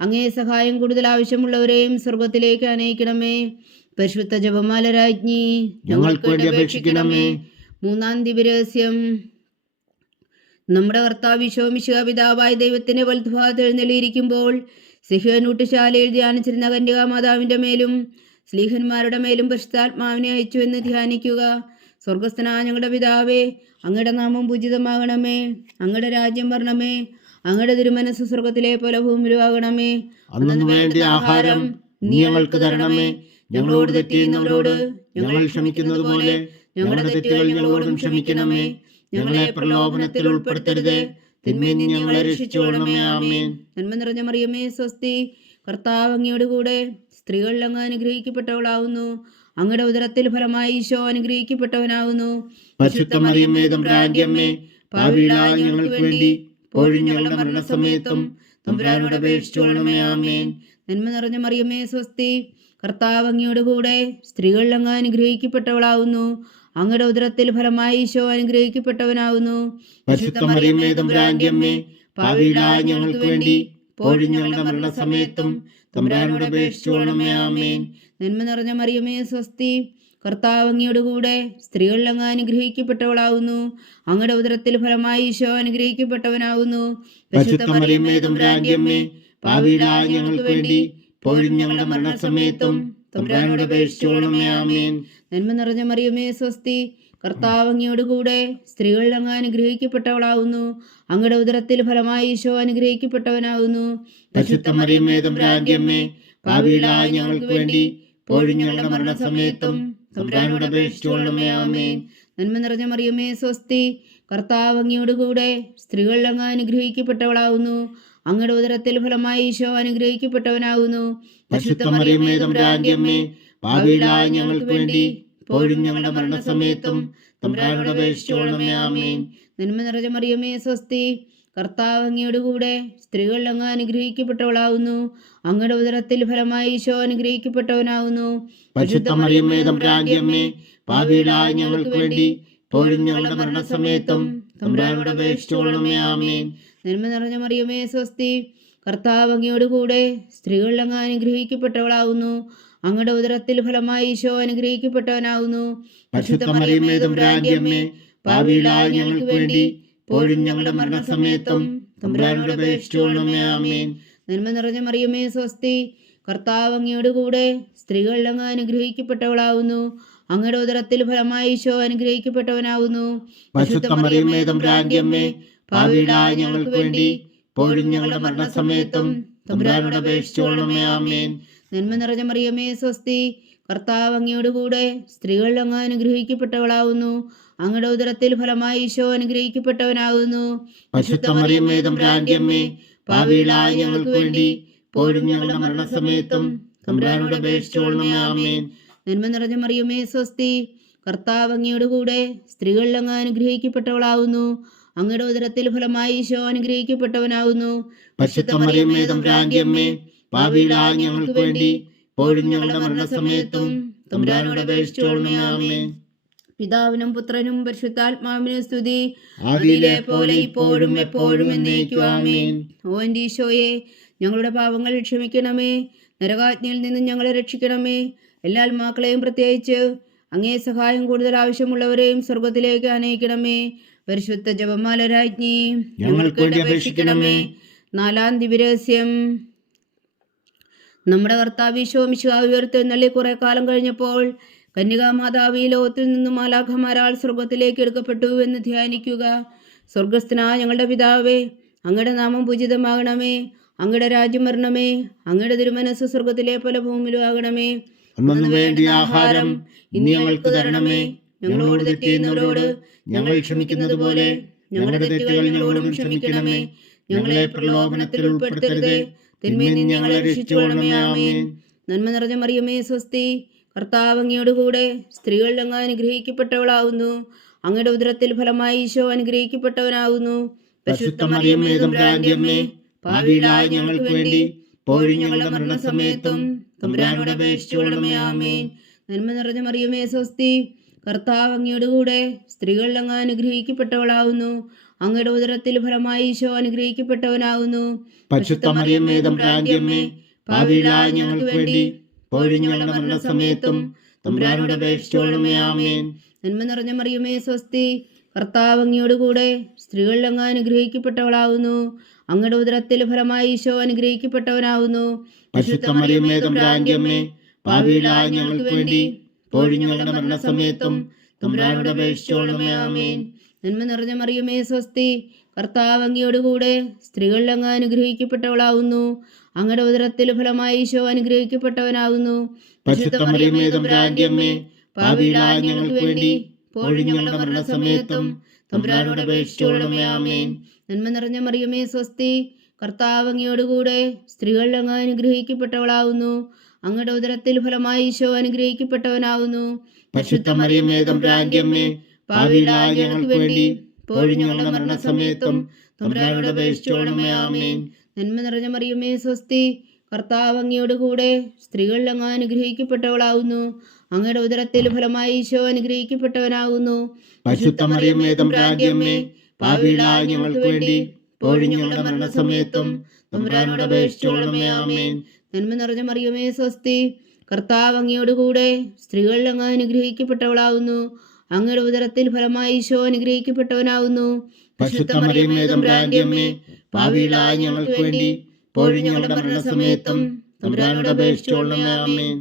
അങ്ങേ സഹായം കൂടുതൽ ആവശ്യമുള്ളവരെയും സ്വർഗത്തിലേക്ക് അനയിക്കണമേ. പരിശുദ്ധ ജപമാല രാജ്ഞി, ഞങ്ങൾക്ക് വേണ്ടി അപേക്ഷിക്കണമേ. മൂന്നാം ദിവ്യരഹസ്യം. നമ്മുടെ കർത്താവ് ഈശോ മിശിഹാ പിതാവായ ദൈവത്തിന്റെ വലതുഭാഗത്ത് എഴുന്നള്ളിയിരിക്കുമ്പോൾ സിഹ്യോനൂട്ടുശാലയിൽ ധ്യാനിച്ചിരുന്ന കന്യകാമാതാവിന്റെ മേലും സ്ലീഹന്മാരുടെ മേലും പരിശുദ്ധാത്മാവിനെ അയച്ചു എന്ന് ധ്യാനിക്കുക. സ്വർഗസ്ഥനായ ഞങ്ങളുടെ പിതാവേ, അങ്ങയുടെ നാമം പൂജിതമാകണമേ. അങ്ങയുടെ രാജ്യം വരണമേ. അങ്ങയുടെ തിരുമനസ്സ് സ്വർഗത്തിലെ പോലെ ഭൂമിയിലുമാകണമേ. അന്നു വേണ്ട ആഹാരം നീ ഞങ്ങൾക്ക് തരണമേ. ഞങ്ങളോട് തെറ്റ് ചെയ്യുന്നവരോട് ഞങ്ങൾ ക്ഷമിക്കുന്നത് പോലെ ഞങ്ങളുടെ തെറ്റുകൾ ഞങ്ങളോടും ക്ഷമിക്കണമേ. ഞങ്ങളെ പ്രലോഭനത്തിൽ ഉൾപ്പെടുത്തരുതേ, തിന്മയിൽ നിന്ന് ഞങ്ങളെ രക്ഷിച്ചുകൊള്ളണമേ. ആമേൻ. നന്മ നിറഞ്ഞ മറിയമേ സ്വസ്തി, കർത്താവ് അങ്ങയോട് കൂടെ സ്ത്രീകളിൽ അങ്ങ് അനുഗ്രഹിക്കപ്പെട്ടവളാവുന്നു. അങ്ങയുടെ ഉദരത്തിൽ ഫലമായി ഈശോ അനുഗ്രഹിക്കപ്പെട്ടവനാകുന്നു. പരിശുദ്ധ മറിയമേ തമ്പുരാന്റെ അമ്മേ, പാപികളായ ഞങ്ങൾക്ക് വേണ്ടി ഇപ്പോഴും ഞങ്ങളുടെ മരണസമയത്തും തമ്പുരാനോട് അപേക്ഷിച്ചുകൊള്ളണമേ. ആമേൻ. നന്മ നിറഞ്ഞ മറിയമേ സ്വസ്തി, കർത്താവ് അങ്ങയോട് കൂടെ സ്ത്രീകളിൽ അങ്ങ് അനുഗ്രഹിക്കപ്പെട്ടവളാവുന്നു. അങ്ങയുടെ ഉദരത്തിൽ ഫലമായി ഈശോ അനുഗ്രഹിക്കപ്പെട്ടവനാകുന്നു. പരിശുദ്ധ മറിയമേ തമ്പുരാന്റെ അമ്മേ, പാപികളായ ഞങ്ങൾക്ക് വേണ്ടി ഇപ്പോഴും ഞങ്ങളുടെ മരണസമയത്തും തമ്പുരാനോട് അപേക്ഷിച്ചുകൊള്ളണമേ. ആമേൻ. നന്മ നിറഞ്ഞ മറിയമേ സ്വസ്തി, കർത്താവ് അങ്ങയോട് കൂടെ സ്ത്രീകളിൽ അങ്ങ് അനുഗ്രഹിക്കപ്പെട്ടവളാവുന്നു. അങ്ങയുടെ ഉദരത്തിൽ ഫലമായി ഈശോ അനുഗ്രഹിക്കപ്പെട്ടവനാകുന്നു. പരിശുദ്ധ മറിയമേ തമ്പുരാന്റെ അമ്മേ, പാപികളായ ഞങ്ങൾക്ക് വേണ്ടി ഇപ്പോഴും ഞങ്ങളുടെ മരണസമയത്തും തമ്പുരാനോട് അപേക്ഷിച്ചുകൊള്ളണമേ. ആമേൻ. നന്മ നിറഞ്ഞ മറിയമേ സ്വസ്തി, കർത്താവ് അങ്ങയോട് കൂടെ സ്ത്രീകളിൽ അങ്ങ് അനുഗ്രഹിക്കപ്പെട്ടവളാവുന്നു. അങ്ങയുടെ ഉദരത്തിൽ ഫലമായി ഈശോ അനുഗ്രഹിക്കപ്പെട്ടവനാകുന്നു. പരിശുദ്ധ മറിയമേ തമ്പുരാന്റെ അമ്മേ, പാപികളായ ഞങ്ങൾക്ക് വേണ്ടി ഇപ്പോഴും ഞങ്ങളുടെ മരണസമയത്തും തമ്പുരാനോട് അപേക്ഷിച്ചുകൊള്ളണമേ. ആമേൻ. നന്മ നിറഞ്ഞ മറിയമേ സ്വസ്തി, കർത്താവ് അങ്ങയോട് കൂടെ സ്ത്രീകളിൽ അങ്ങ് അനുഗ്രഹിക്കപ്പെട്ടവളാവുന്നു. അങ്ങയുടെ ഉദരത്തിൽ ഫലമായി ഈശോ അനുഗ്രഹിക്കപ്പെട്ടവനാകുന്നു. പരിശുദ്ധ മറിയമേ തമ്പുരാന്റെ അമ്മേ, പാപികളായ ഞങ്ങൾക്ക് വേണ്ടി ഇപ്പോഴും ഞങ്ങളുടെ മരണസമയത്തും തമ്പുരാനോട് അപേക്ഷിച്ചുകൊള്ളണമേ. ആമേൻ. നന്മ നിറഞ്ഞ മറിയമേ സ്വസ്തി, കർത്താവ് അങ്ങയോട് കൂടെ സ്ത്രീകളിൽ അങ്ങ് അനുഗ്രഹിക്കപ്പെട്ടവളാവുന്നു. അങ്ങയുടെ ഉദരത്തിൽ ഫലമായി ഈശോ അനുഗ്രഹിക്കപ്പെട്ടവനാകുന്നു. പരിശുദ്ധ മറിയമേ തമ്പുരാന്റെ അമ്മേ, പാപികളായ ഞങ്ങൾക്ക് വേണ്ടി ഇപ്പോഴും ഞങ്ങളുടെ മരണസമയത്തും തമ്പുരാനോട് അപേക്ഷിച്ചുകൊള്ളണമേ. ആമേൻ. നന്മ നിറഞ്ഞ മറിയമേ സ്വസ്തി, കർത്താവ് അങ്ങയോട് കൂടെ സ്ത്രീകളിൽ അങ്ങ് അനുഗ്രഹിക്കപ്പെട്ടവളാവുന്നു. അങ്ങയുടെ ഉദരത്തിൽ ഫലമായി ഈശോ അനുഗ്രഹിക്കപ്പെട്ടവനാകുന്നു. പരിശുദ്ധ മറിയമേ തമ്പുരാന്റെ അമ്മേ, പാപികളായ ഞങ്ങൾക്ക് വേണ്ടി ഇപ്പോഴും ഞങ്ങളുടെ മരണസമയത്തും തമ്പുരാനോട് അപേക്ഷിച്ചുകൊള്ളണമേ. ആമേൻ. നന്മ നിറഞ്ഞ മറിയമേ സ്വസ്തി, കർത്താവ് അങ്ങയോട് കൂടെ സ്ത്രീകളിൽ അങ്ങ് അനുഗ്രഹിക്കപ്പെട്ടവളാവുന്നു. അങ്ങയുടെ ഉദരത്തിൽ ഫലമായി ഈശോ അനുഗ്രഹിക്കപ്പെട്ടവനാകുന്നു. പരിശുദ്ധ മറിയമേ തമ്പുരാന്റെ അമ്മേ, പാപികളായ ഞങ്ങൾക്ക് വേണ്ടി ഇപ്പോഴും ഞങ്ങളുടെ മരണസമയത്തും തമ്പുരാനോട് അപേക്ഷിച്ചുകൊള്ളണമേ. ആമേൻ. നന്മ നിറഞ്ഞ മറിയമേ സ്വസ്തി, കർത്താവ് അങ്ങയോട് കൂടെ സ്ത്രീകളിൽ അങ്ങ് അനുഗ്രഹിക്കപ്പെട്ടവളാവുന്നു. അങ്ങയുടെ ഉദരത്തിൽ ഫലമായി ഈശോ അനുഗ്രഹിക്കപ്പെട്ടവനാകുന്നു. പരിശുദ്ധ മറിയമേ തമ്പുരാന്റെ അമ്മേ, പാപികളായ ഞങ്ങൾക്ക് വേണ്ടി ഇപ്പോഴും ഞങ്ങളുടെ മരണസമയത്തും തമ്പുരാനോട് അപേക്ഷിച്ചുകൊള്ളണമേ. ആമേൻ. നന്മ നിറഞ്ഞ മറിയമേ സ്വസ്തി, കർത്താവ് അങ്ങയോട് കൂടെ സ്ത്രീകളിൽ അങ്ങ് അനുഗ്രഹിക്കപ്പെട്ടവളാവുന്നു. അങ്ങയുടെ ഉദരത്തിൽ ഫലമായി ഈശോ അനുഗ്രഹിക്കപ്പെട്ടവനാകുന്നു. പരിശുദ്ധ മറിയമേ തമ്പുരാന്റെ അമ്മേ, പാപികളായ ഞങ്ങൾക്ക് വേണ്ടി ഇപ്പോഴും ഞങ്ങളുടെ മരണസമയത്തും തമ്പുരാനോട് അപേക്ഷിച്ചുകൊള്ളണമേ. ആമേൻ. പിതാവിനും പുത്രനും പരിശുദ്ധാത്മാവിനും സ്തുതി, ആദിയിലെ പോലെ ഇപ്പോഴും എപ്പോഴും എന്നേക്കും. ആമേൻ. ഓ എൻ്റെ ഈശോയെ, ഞങ്ങളുടെ പാപങ്ങൾ ക്ഷമിക്കണമേ, നരകാഗ്നിയിൽ നിന്നും ഞങ്ങളെ രക്ഷിക്കണമേ. എല്ലാ ആത്മാക്കളെയും പ്രത്യേകിച്ച് അങ്ങേ സഹായം കൂടുതൽ ആവശ്യമുള്ളവരെയും സ്വർഗത്തിലേക്ക് അനയിക്കണമേ. പരിശുദ്ധ ജപമാല രാജ്ഞി, ഞങ്ങൾക്ക് വേണ്ടി അപേക്ഷിക്കണമേ. നാലാം ദിവ്യരഹസ്യം. നമ്മുടെ കർത്താവ് ഈശോ മിശിഹാ ഉയർത്തെഴുന്നള്ളി കുറെ കാലം കഴിഞ്ഞപ്പോൾ കന്യകാമാതാവ് ഈ ലോകത്തിൽ നിന്നും മാലാഖമാരാൽ സ്വർഗത്തിലേക്ക് എടുക്കപ്പെട്ടു എന്ന് ധ്യാനിക്കുക. സ്വർഗസ്ഥനായ ഞങ്ങളുടെ പിതാവേ, അങ്ങയുടെ നാമം പൂജിതമാകണമേ. അങ്ങയുടെ രാജ്യം വരണമേ. അങ്ങയുടെ തിരുമനസ്സ് സ്വർഗത്തിലെ പോലെ ഭൂമിയിലും ആകണമേ. അന്നു വേണ്ടിയ ആഹാരം ഇന്ന് ഞങ്ങൾക്ക് തരണമേ. ഞങ്ങളോട് തെറ്റ് ചെയ്യുന്നവരോട് ഞങ്ങൾ ക്ഷമിക്കുന്നത് പോലെ ഞങ്ങളുടെ തെറ്റുകൾ ഞങ്ങളോടും ക്ഷമിക്കണമേ. ഞങ്ങളെ പ്രലോഭനത്തിൽ ഉൾപ്പെടുത്തരുതേ, തിന്മയിൽ നിന്ന് ഞങ്ങളെ രക്ഷിച്ചുകൊള്ളണമേ. ആമേൻ. നന്മ നിറഞ്ഞ മറിയമേ, സ്വസ്തി. കർത്താവ് അങ്ങയോടുകൂടെ സ്ത്രീകളിൽ അങ്ങ് അനുഗ്രഹിക്കപ്പെട്ടവളാവുന്നു. അങ്ങയുടെ ഉദരത്തിൽ ഫലമായി ഈശോ അനുഗ്രഹിക്കപ്പെട്ടവനാവുന്നു. പരിശുദ്ധ മറിയമേ, തമ്പുരാന്റെ അമ്മേ, പാപികളായ ഞങ്ങൾക്ക് വേണ്ടി ഇപ്പോഴും ഞങ്ങളുടെ മരണസമയത്തും തമ്പുരാനോട് അപേക്ഷിച്ചുകൊള്ളണമേ. ആമേൻ. നന്മ നിറഞ്ഞ മറിയമേ, സ്വസ്തി. കർത്താവ് അങ്ങയോടുകൂടെ സ്ത്രീകളിൽ അങ്ങ് അനുഗ്രഹിക്കപ്പെട്ടവളാവുന്നു. അങ്ങയുടെ ഉദരത്തിൽ ഫലമായി ഈശോ അനുഗ്രഹിക്കപ്പെട്ടവനാവുന്നു. പരിശുദ്ധ മറിയമേ, തമ്പുരാന്റെ അമ്മേ, പാപികളായ ഞങ്ങൾക്ക് വേണ്ടി ഇപ്പോഴും ഞങ്ങളുടെ മരണസമയത്തും തമ്പുരാനോട് അപേക്ഷിച്ചുകൊള്ളണമേ. ആമേൻ. നന്മ നിറഞ്ഞ മറിയമേ, സ്വസ്തി. കർത്താവ് അങ്ങയോടുകൂടെ സ്ത്രീകളിൽ അങ്ങ് അനുഗ്രഹിക്കപ്പെട്ടവളാവുന്നു. അങ്ങയുടെ ഉദരത്തിൽ ഫലമായി ഈശോ അനുഗ്രഹിക്കപ്പെട്ടവനാവുന്നു. പരിശുദ്ധ മറിയമേ, തമ്പുരാന്റെ അമ്മേ, പാപികളായ ഞങ്ങൾക്ക് വേണ്ടി ഇപ്പോഴും ഞങ്ങളുടെ മരണസമയത്തും തമ്പുരാനോട് അപേക്ഷിച്ചുകൊള്ളണമേ. ആമേൻ. നന്മ നിറഞ്ഞ മറിയമേ, സ്വസ്തി. കർത്താവ് അങ്ങയോടുകൂടെ സ്ത്രീകളിൽ അങ്ങ് അനുഗ്രഹിക്കപ്പെട്ടവളാവുന്നു. അങ്ങയുടെ ഉദരത്തിൽ ഫലമായി ഈശോ അനുഗ്രഹിക്കപ്പെട്ടവനാവുന്നു. പരിശുദ്ധ മറിയമേ, തമ്പുരാന്റെ അമ്മേ, പാപികളായ ഞങ്ങൾക്ക് വേണ്ടി ഇപ്പോഴും ഞങ്ങളുടെ മരണസമയത്തും തമ്പുരാനോട് അപേക്ഷിച്ചുകൊള്ളണമേ. ആമേൻ. നന്മ നിറഞ്ഞ മറിയമേ, സ്വസ്തി. കർത്താവ് അങ്ങയോടുകൂടെ സ്ത്രീകളിൽ അങ്ങ് അനുഗ്രഹിക്കപ്പെട്ടവളാവുന്നു. അങ്ങയുടെ ഉദരത്തിൽ ഫലമായി ഈശോ അനുഗ്രഹിക്കപ്പെട്ടവനാവുന്നു. പരിശുദ്ധ മറിയമേ, തമ്പുരാന്റെ അമ്മേ, പാപികളായ ഞങ്ങൾക്ക് വേണ്ടി ഇപ്പോഴും ഞങ്ങളുടെ മരണസമയത്തും തമ്പുരാനോട് അപേക്ഷിച്ചുകൊള്ളണമേ. ആമേൻ. നന്മ നിറഞ്ഞ മറിയമേ, സ്വസ്തി. കർത്താവ് അങ്ങയോടുകൂടെ സ്ത്രീകളിൽ അങ്ങ് അനുഗ്രഹിക്കപ്പെട്ടവളാവുന്നു. അങ്ങയുടെ ഉദരത്തിൽ ഫലമായി ഈശോ അനുഗ്രഹിക്കപ്പെട്ടവനാവുന്നു. പരിശുദ്ധ മറിയമേ, തമ്പുരാന്റെ അമ്മേ, പാപികളായ ഞങ്ങൾക്ക് വേണ്ടി ഇപ്പോഴും ഞങ്ങളുടെ മരണസമയത്തും തമ്പുരാനോട് അപേക്ഷിച്ചുകൊള്ളണമേ. ആമേൻ. നന്മ നിറഞ്ഞ മറിയമേ, സ്വസ്തി. കർത്താവ് അങ്ങയോടുകൂടെ സ്ത്രീകളിൽ അങ്ങ് അനുഗ്രഹിക്കപ്പെട്ടവളാവുന്നു. അങ്ങയുടെ ഉദരത്തിൽ ഫലമായി ഈശോ അനുഗ്രഹിക്കപ്പെട്ടവനാവുന്നു. പരിശുദ്ധ മറിയമേ, തമ്പുരാന്റെ അമ്മേ, പാപികളായ ഞങ്ങൾക്ക് വേണ്ടി ഇപ്പോഴും ഞങ്ങളുടെ മരണസമയത്തും തമ്പുരാനോട് അപേക്ഷിച്ചുകൊള്ളണമേ. ആമേൻ.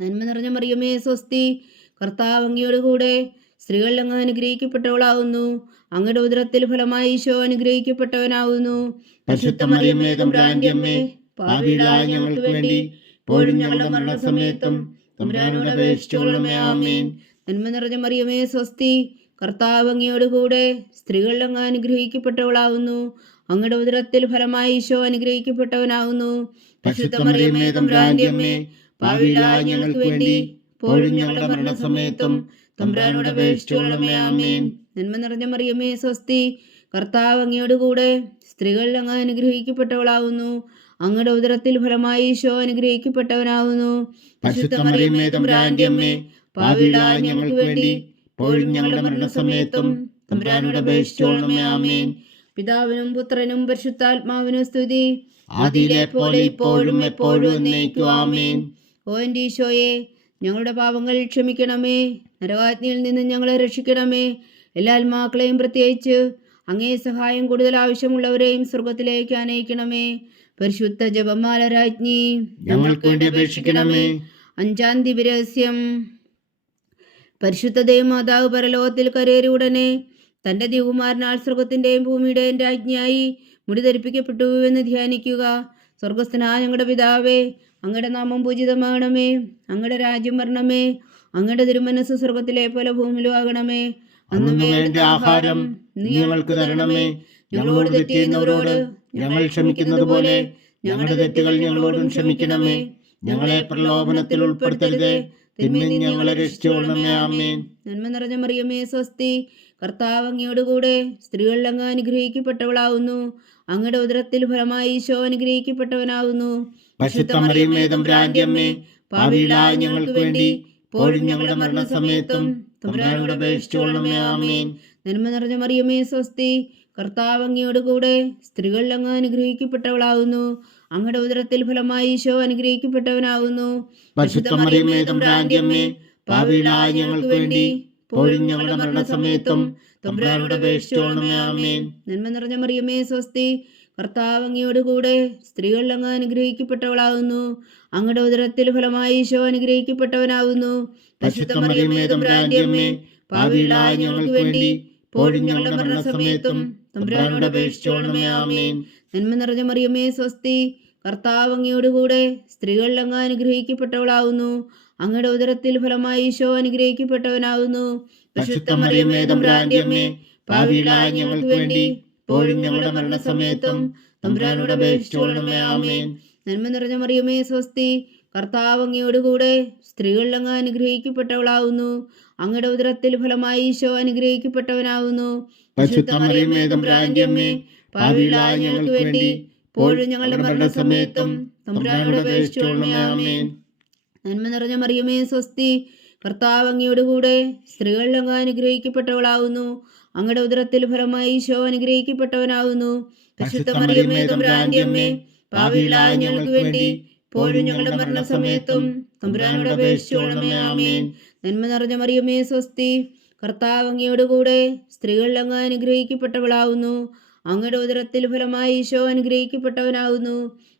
നന്മ നിറഞ്ഞ മറിയമേ, സ്വസ്തി. കർത്താവ് അങ്ങയോടുകൂടെ സ്ത്രീകളിൽ അങ്ങ് അനുഗ്രഹിക്കപ്പെട്ടവളാവുന്നു. അങ്ങയുടെ ഉദരത്തിൽ ഫലമായി ഈശോ അനുഗ്രഹിക്കപ്പെട്ടവനാവുന്നു. പരിശുദ്ധ മറിയമേ, തമ്പുരാന്റെ അമ്മേ, പാപികളായ ഞങ്ങൾക്ക് വേണ്ടി ഇപ്പോഴും ഞങ്ങളുടെ മരണസമയത്തും തമ്പുരാനോട് അപേക്ഷിച്ചുകൊള്ളണമേ. ആമേൻ. നന്മ നിറഞ്ഞ മറിയമേ, സ്വസ്തി. കർത്താവ് അങ്ങയോടുകൂടെ സ്ത്രീകളിൽ അങ്ങ് അനുഗ്രഹിക്കപ്പെട്ടവളാവുന്നു. അങ്ങയുടെ ഉദരത്തിൽ ഫലമായി ഈശോ അനുഗ്രഹിക്കപ്പെട്ടവനാവുന്നു. പരിശുദ്ധ മറിയമേ, തമ്പുരാന്റെ അമ്മേ, പാപികളായ ഞങ്ങൾക്ക് വേണ്ടി ഇപ്പോഴും ഞങ്ങളുടെ മരണസമയത്തും തമ്പുരാനോട് അപേക്ഷിച്ചുകൊള്ളണമേ. ആമേൻ. നന്മ നിറഞ്ഞ മറിയമേ, സ്വസ്തി. കർത്താവ് അങ്ങയോടുകൂടെ സ്ത്രീകളിൽ അങ്ങ് അനുഗ്രഹിക്കപ്പെട്ടവളാവുന്നു. അങ്ങയുടെ ഉദരത്തിൽ ഫലമായി ഈശോ അനുഗ്രഹിക്കപ്പെട്ടവനാവുന്നു. പരിശുദ്ധ മറിയമേ, തമ്പുരാന്റെ അമ്മേ, പാപികളായ ഞങ്ങൾക്ക് വേണ്ടി ഇപ്പോഴും ഞങ്ങളുടെ മരണസമയത്തും തമ്പുരാനോട് അപേക്ഷിച്ചുകൊള്ളണമേ. ആമേൻ. പിതാവിനും പുത്രനും പരിശുദ്ധാത്മാവിനും സ്തുതി. ആദിയിലെ പോലെ ഇപ്പോഴും എപ്പോഴും എന്നേക്കും. ആമേൻ. ഓ എൻ്റെ ഈശോയെ, ഞങ്ങളുടെ പാപങ്ങൾ ക്ഷമിക്കണമേ. നരകാഗ്നിയിൽ നിന്ന് ഞങ്ങളെ രക്ഷിക്കണമേ. എല്ലാ ആത്മാക്കളെയും പ്രത്യേകിച്ച് അങ്ങേ സഹായം കൂടുതൽ ആവശ്യമുള്ളവരെയും സ്വർഗത്തിലേക്ക് അനയിക്കണമേ. പരിശുദ്ധ ജപമാല രാജ്ഞി, ഞങ്ങൾക്ക് വേണ്ടി അപേക്ഷിക്കണമേ. അഞ്ചാം ദിവ്യരഹസ്യം. പരിശുദ്ധ ദേവമാതാവ് പരലോകത്തിൽ കരേറി ഉടനെ തൻ്റെ ദിവകുമാരനാൽ സ്വർഗത്തിൻ്റെയും ഭൂമിയുടെയും രാജ്ഞിയായി മുടി ധരിപ്പിക്കപ്പെട്ടു എന്ന് ധ്യാനിക്കുക. സ്വർഗസ്ഥനായ ഞങ്ങളുടെ പിതാവേ, അങ്ങയുടെ നാമം പൂജിതമാകണമേ. അങ്ങയുടെ രാജ്യം വരണമേ. അങ്ങയുടെ തിരുമനസ്സ് സ്വർഗത്തിലെ പോലെ ഭൂമിയിലും ആകണമേ. അന്നു വേണ്ട ആഹാരം നീ ഞങ്ങൾക്ക് തരണമേ. ഞങ്ങളോട് തെറ്റ് ചെയ്യുന്നവരോട് ഞങ്ങൾ ക്ഷമിക്കുന്നത് പോലെ ഞങ്ങളുടെ തെറ്റുകൾ ഞങ്ങളോടും ക്ഷമിക്കണമേ. ഞങ്ങളെ പ്രലോഭനത്തിൽ ഉൾപ്പെടുത്തരുതേ, തിന്മയിൽ നിന്ന് ഞങ്ങളെ രക്ഷിച്ചുകൊള്ളണമേ. ആമേൻ. നന്മ നിറഞ്ഞ മറിയമേ, സ്വസ്തി. കർത്താവ് അങ്ങയോടുകൂടെ സ്ത്രീകളിൽ അങ്ങ് അനുഗ്രഹിക്കപ്പെട്ടവളാവുന്നു. അങ്ങയുടെ ഉദരത്തിൽ ഫലമായി ഈശോ അനുഗ്രഹിക്കപ്പെട്ടവനാവുന്നു. പരിശുദ്ധ മറിയമേ, തമ്പുരാന്റെ അമ്മേ, പാപികളായ ഞങ്ങൾക്ക് വേണ്ടി ഇപ്പോഴും ഞങ്ങളുടെ മരണസമയത്തും തമ്പുരാനോട് അപേക്ഷിച്ചുകൊള്ളണമേ. ആമേൻ. നന്മ നിറഞ്ഞ മറിയമേ, സ്വസ്തി. കർത്താവ് അങ്ങയോടുകൂടെ സ്ത്രീകളിൽ അങ്ങ് അനുഗ്രഹിക്കപ്പെട്ടവളാവുന്നു. അങ്ങയുടെ ഉദരത്തിൽ ഫലമായി ഈശോ അനുഗ്രഹിക്കപ്പെട്ടവനാവുന്നു. പരിശുദ്ധ മറിയമേ, തമ്പുരാന്റെ അമ്മേ, പാപികളായ ഞങ്ങൾക്ക് വേണ്ടി ഇപ്പോഴും ഞങ്ങളുടെ മരണസമയത്തും തമ്പുരാനോട് അപേക്ഷിച്ചുകൊള്ളണമേ. ആമേൻ. നന്മ നിറഞ്ഞ മറിയമേ, സ്വസ്തി. കർത്താവ് അങ്ങയോട് കൂടെ സ്ത്രീകളിൽ അങ്ങ് അനുഗ്രഹിക്കപ്പെട്ടവളാകുന്നു. അങ്ങയുടെ ഉദരത്തിൽ ഫലമായി ഈശോ അനുഗ്രഹിക്കപ്പെട്ടവനാകുന്നു. പരിശുദ്ധ മറിയമേ തമ്പുരാന്റെ അമ്മേ, പാപികളായ ഞങ്ങൾക്ക് വേണ്ടി ഇപ്പോഴും ഞങ്ങളുടെ മരണസമയത്തും തമ്പുരാനോട് അപേക്ഷിച്ചുകൊള്ളണമേ. ആമേൻ. നന്മ നിറഞ്ഞ മറിയമേ സ്വസ്തി, കർത്താവ് അങ്ങയോട് കൂടെ സ്ത്രീകളിൽ അങ്ങ് അനുഗ്രഹിക്കപ്പെട്ടവളാകുന്നു. അങ്ങയുടെ ഉദരത്തിൽ ഫലമായി ഈശോ അനുഗ്രഹിക്കപ്പെട്ടവനാകുന്നു. പരിശുദ്ധ മറിയമേ തമ്പുരാന്റെ അമ്മേ, പാപികളായ ഞങ്ങൾക്ക് വേണ്ടി ഇപ്പോഴും ഞങ്ങളുടെ മരണസമയത്തും തമ്പുരാനോട് അപേക്ഷിച്ചുകൊള്ളണമേ. ആമേൻ. നന്മ നിറഞ്ഞ മറിയമേ സ്വസ്തി, കർത്താവ് അങ്ങയോട് കൂടെ സ്ത്രീകളിൽ അങ്ങ് അനുഗ്രഹിക്കപ്പെട്ടവളാകുന്നു. അങ്ങയുടെ ഉദരത്തിൽ ഫലമായി ഈശോ അനുഗ്രഹിക്കപ്പെട്ടവനാകുന്നു. പരിശുദ്ധ മറിയമേ തമ്പുരാന്റെ അമ്മേ, പാപികളായ ഞങ്ങൾക്ക് വേണ്ടി ഇപ്പോഴും ഞങ്ങളുടെ മരണസമയത്തും തമ്പുരാനോട് അപേക്ഷിച്ചുകൊള്ളണമേ. ആമേൻ. നന്മ നിറഞ്ഞ മറിയമേ സ്വസ്തി, കർത്താവ് അങ്ങയോട് കൂടെ സ്ത്രീകളിൽ അങ്ങ് അനുഗ്രഹിക്കപ്പെട്ടവളാകുന്നു. അങ്ങയുടെ ഉദരത്തിൽ ഫലമായി ഈശോ അനുഗ്രഹിക്കപ്പെട്ടവനാകുന്നു. പരിശുദ്ധ മറിയമേ തമ്പുരാന്റെ അമ്മേ, പാപികളായ ഞങ്ങൾക്ക് വേണ്ടി ഇപ്പോഴും ഞങ്ങളുടെ മരണസമയത്തും തമ്പുരാനോട് അപേക്ഷിച്ചുകൊള്ളണമേ. ആമേൻ. നന്മ നിറഞ്ഞ മറിയമേ സ്വസ്തി, കർത്താവ് അങ്ങയോട് കൂടെ സ്ത്രീകളിൽ അങ്ങ് അനുഗ്രഹിക്കപ്പെട്ടവളാകുന്നു. അങ്ങയുടെ ഉദരത്തിൽ ഫലമായി ഈശോ അനുഗ്രഹിക്കപ്പെട്ടവനാകുന്നു.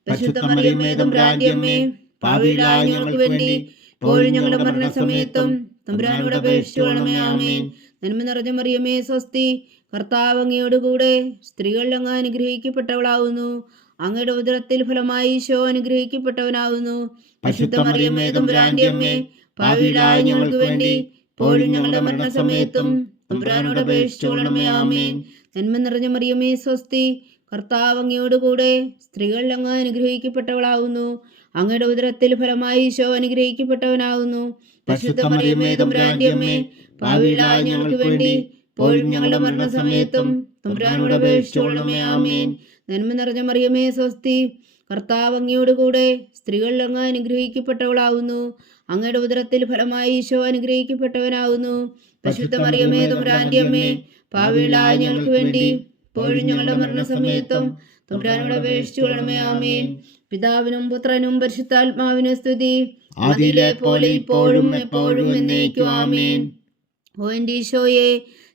പരിശുദ്ധ മറിയമേ തമ്പുരാന്റെ അമ്മേ, പാപികളായ ഞങ്ങൾക്ക് വേണ്ടി ഇപ്പോഴും ഞങ്ങളുടെ മരണസമയത്തും തമ്പുരാനോട് അപേക്ഷിച്ചുകൊള്ളണമേ. ആമേൻ. നന്മ നിറഞ്ഞ മറിയമേ സ്വസ്തി, കർത്താവ് അങ്ങയോട് കൂടെ സ്ത്രീകളിൽ അങ്ങ് അനുഗ്രഹിക്കപ്പെട്ടവളാകുന്നു. അങ്ങയുടെ ഉദരത്തിൽ ഫലമായി ഈശോ അനുഗ്രഹിക്കപ്പെട്ടവനാകുന്നു. പരിശുദ്ധ മറിയമേ തമ്പുരാന്റെ അമ്മേ, പാപികളായ ഞങ്ങൾക്ക് വേണ്ടി ഇപ്പോഴും ഞങ്ങളുടെ മരണസമയത്തും തമ്പുരാനോട് അപേക്ഷിച്ചുകൊള്ളണമേ. ആമേൻ. നന്മ നിറഞ്ഞ മറിയമേ സ്വസ്തി, കർത്താവ് അങ്ങയോട് കൂടെ സ്ത്രീകളിൽ അങ്ങ് അനുഗ്രഹിക്കപ്പെട്ടവളാകുന്നു. അങ്ങയുടെ ഉദരത്തിൽ ഫലമായി ഈശോ അനുഗ്രഹിക്കപ്പെട്ടവനാകുന്നു. പരിശുദ്ധ മറിയമേ തമ്പുരാന്റെ അമ്മേ, പാപികളായ ഞങ്ങൾക്ക് വേണ്ടി ഇപ്പോഴും ഞങ്ങളുടെ മരണസമയത്തും തമ്പുരാനോട് അപേക്ഷിച്ചുകൊള്ളണമേ. ആമേൻ. നന്മ നിറഞ്ഞ മറിയമേ സ്വസ്തി, കർത്താവ് അങ്ങയോട് കൂടെ സ്ത്രീകളിൽ അങ്ങ് അനുഗ്രഹിക്കപ്പെട്ടവളാകുന്നു. അങ്ങയുടെ ഉദരത്തിൽ ഫലമായി ഈശോ അനുഗ്രഹിക്കപ്പെട്ടവനാകുന്നു. പരിശുദ്ധ മറിയമേ തമ്പുരാന്റെ അമ്മേ, പാപികളായ ഞങ്ങൾക്ക് വേണ്ടി ഇപ്പോഴും ഞങ്ങളുടെ മരണസമയത്തും തമ്പുരാനോട് അപേക്ഷിച്ചുകൊള്ളണമേ. ആമേൻ. പിതാവിനും പുത്രനും പരിശുദ്ധാത്മാവിനും സ്തുതി, ആദിയിലെ പോലെ ഇപ്പോഴും എപ്പോഴും എന്നേക്കും. ആമേൻ. ഓ എൻ്റെ ഈശോയെ,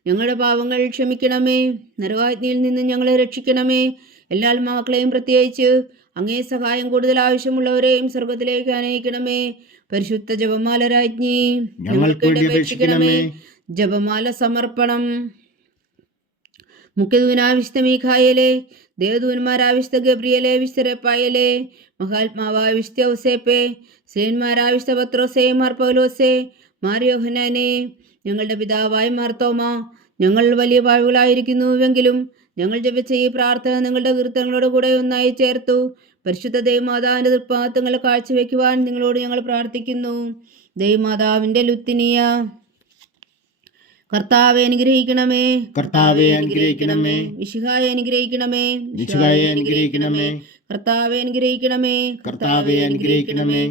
ഞങ്ങളുടെ പാപങ്ങൾ ക്ഷമിക്കണമേ. നരകാഗ്നിയിൽ നിന്ന് ഞങ്ങളെ രക്ഷിക്കണമേ. എല്ലാ ആത്മാക്കളെയും പ്രത്യേകിച്ച് അങ്ങേ സഹായം കൂടുതൽ ആവശ്യമുള്ളവരെയും സ്വർഗത്തിലേക്ക് അനയിക്കണമേ. പരിശുദ്ധ ജപമാല രാജ്ഞി, ഞങ്ങൾക്ക് വേണ്ടി അപേക്ഷിക്കണമേ. ജപമാല സമർപ്പണം. മുഖ്യദൂനായ വിശുദ്ധ മീഖായേലേ, ദേവദൂന്മാരായ വിശുദ്ധ ഗബ്രിയേലേ, വിശുദ്ധ റഫായേലേ, മഹാത്മാവായ വിശുദ്ധ ഔസേപ്പേ, ശ്രീന്മാരായ വിശുദ്ധ പത്രോസേ, മാർ പൗലോസേ, മാർ യോഹന്നാനേ, ഞങ്ങളുടെ പിതാവായ മാർത്തോമ, ഞങ്ങൾ വലിയ പാവികളായിരിക്കുന്നുവെങ്കിലും ഞങ്ങൾ ജപിച്ച ഈ പ്രാർത്ഥന നിങ്ങളുടെ കീർത്തനങ്ങളോട് കൂടെ ഒന്നായി ചേർത്തു പരിശുദ്ധ ദൈവമാതാവിന്റെ തൃപ്പാദങ്ങളെ കാഴ്ചവെക്കുവാൻ നിങ്ങളോട് ഞങ്ങൾ പ്രാർത്ഥിക്കുന്നു. ദൈവമാതാവിന്റെ ലുത്തിനിയ. കർത്താവെ അനുഗ്രഹിക്കണമേ. കർത്താവെ അനുഗ്രഹിക്കണമേ. മിശിഹായെ അനുഗ്രഹിക്കണമേ. മിശിഹായെ അനുഗ്രഹിക്കണമേ. കർത്താവെ അനുഗ്രഹിക്കണമേ. കർത്താവെ അനുഗ്രഹിക്കണമേ.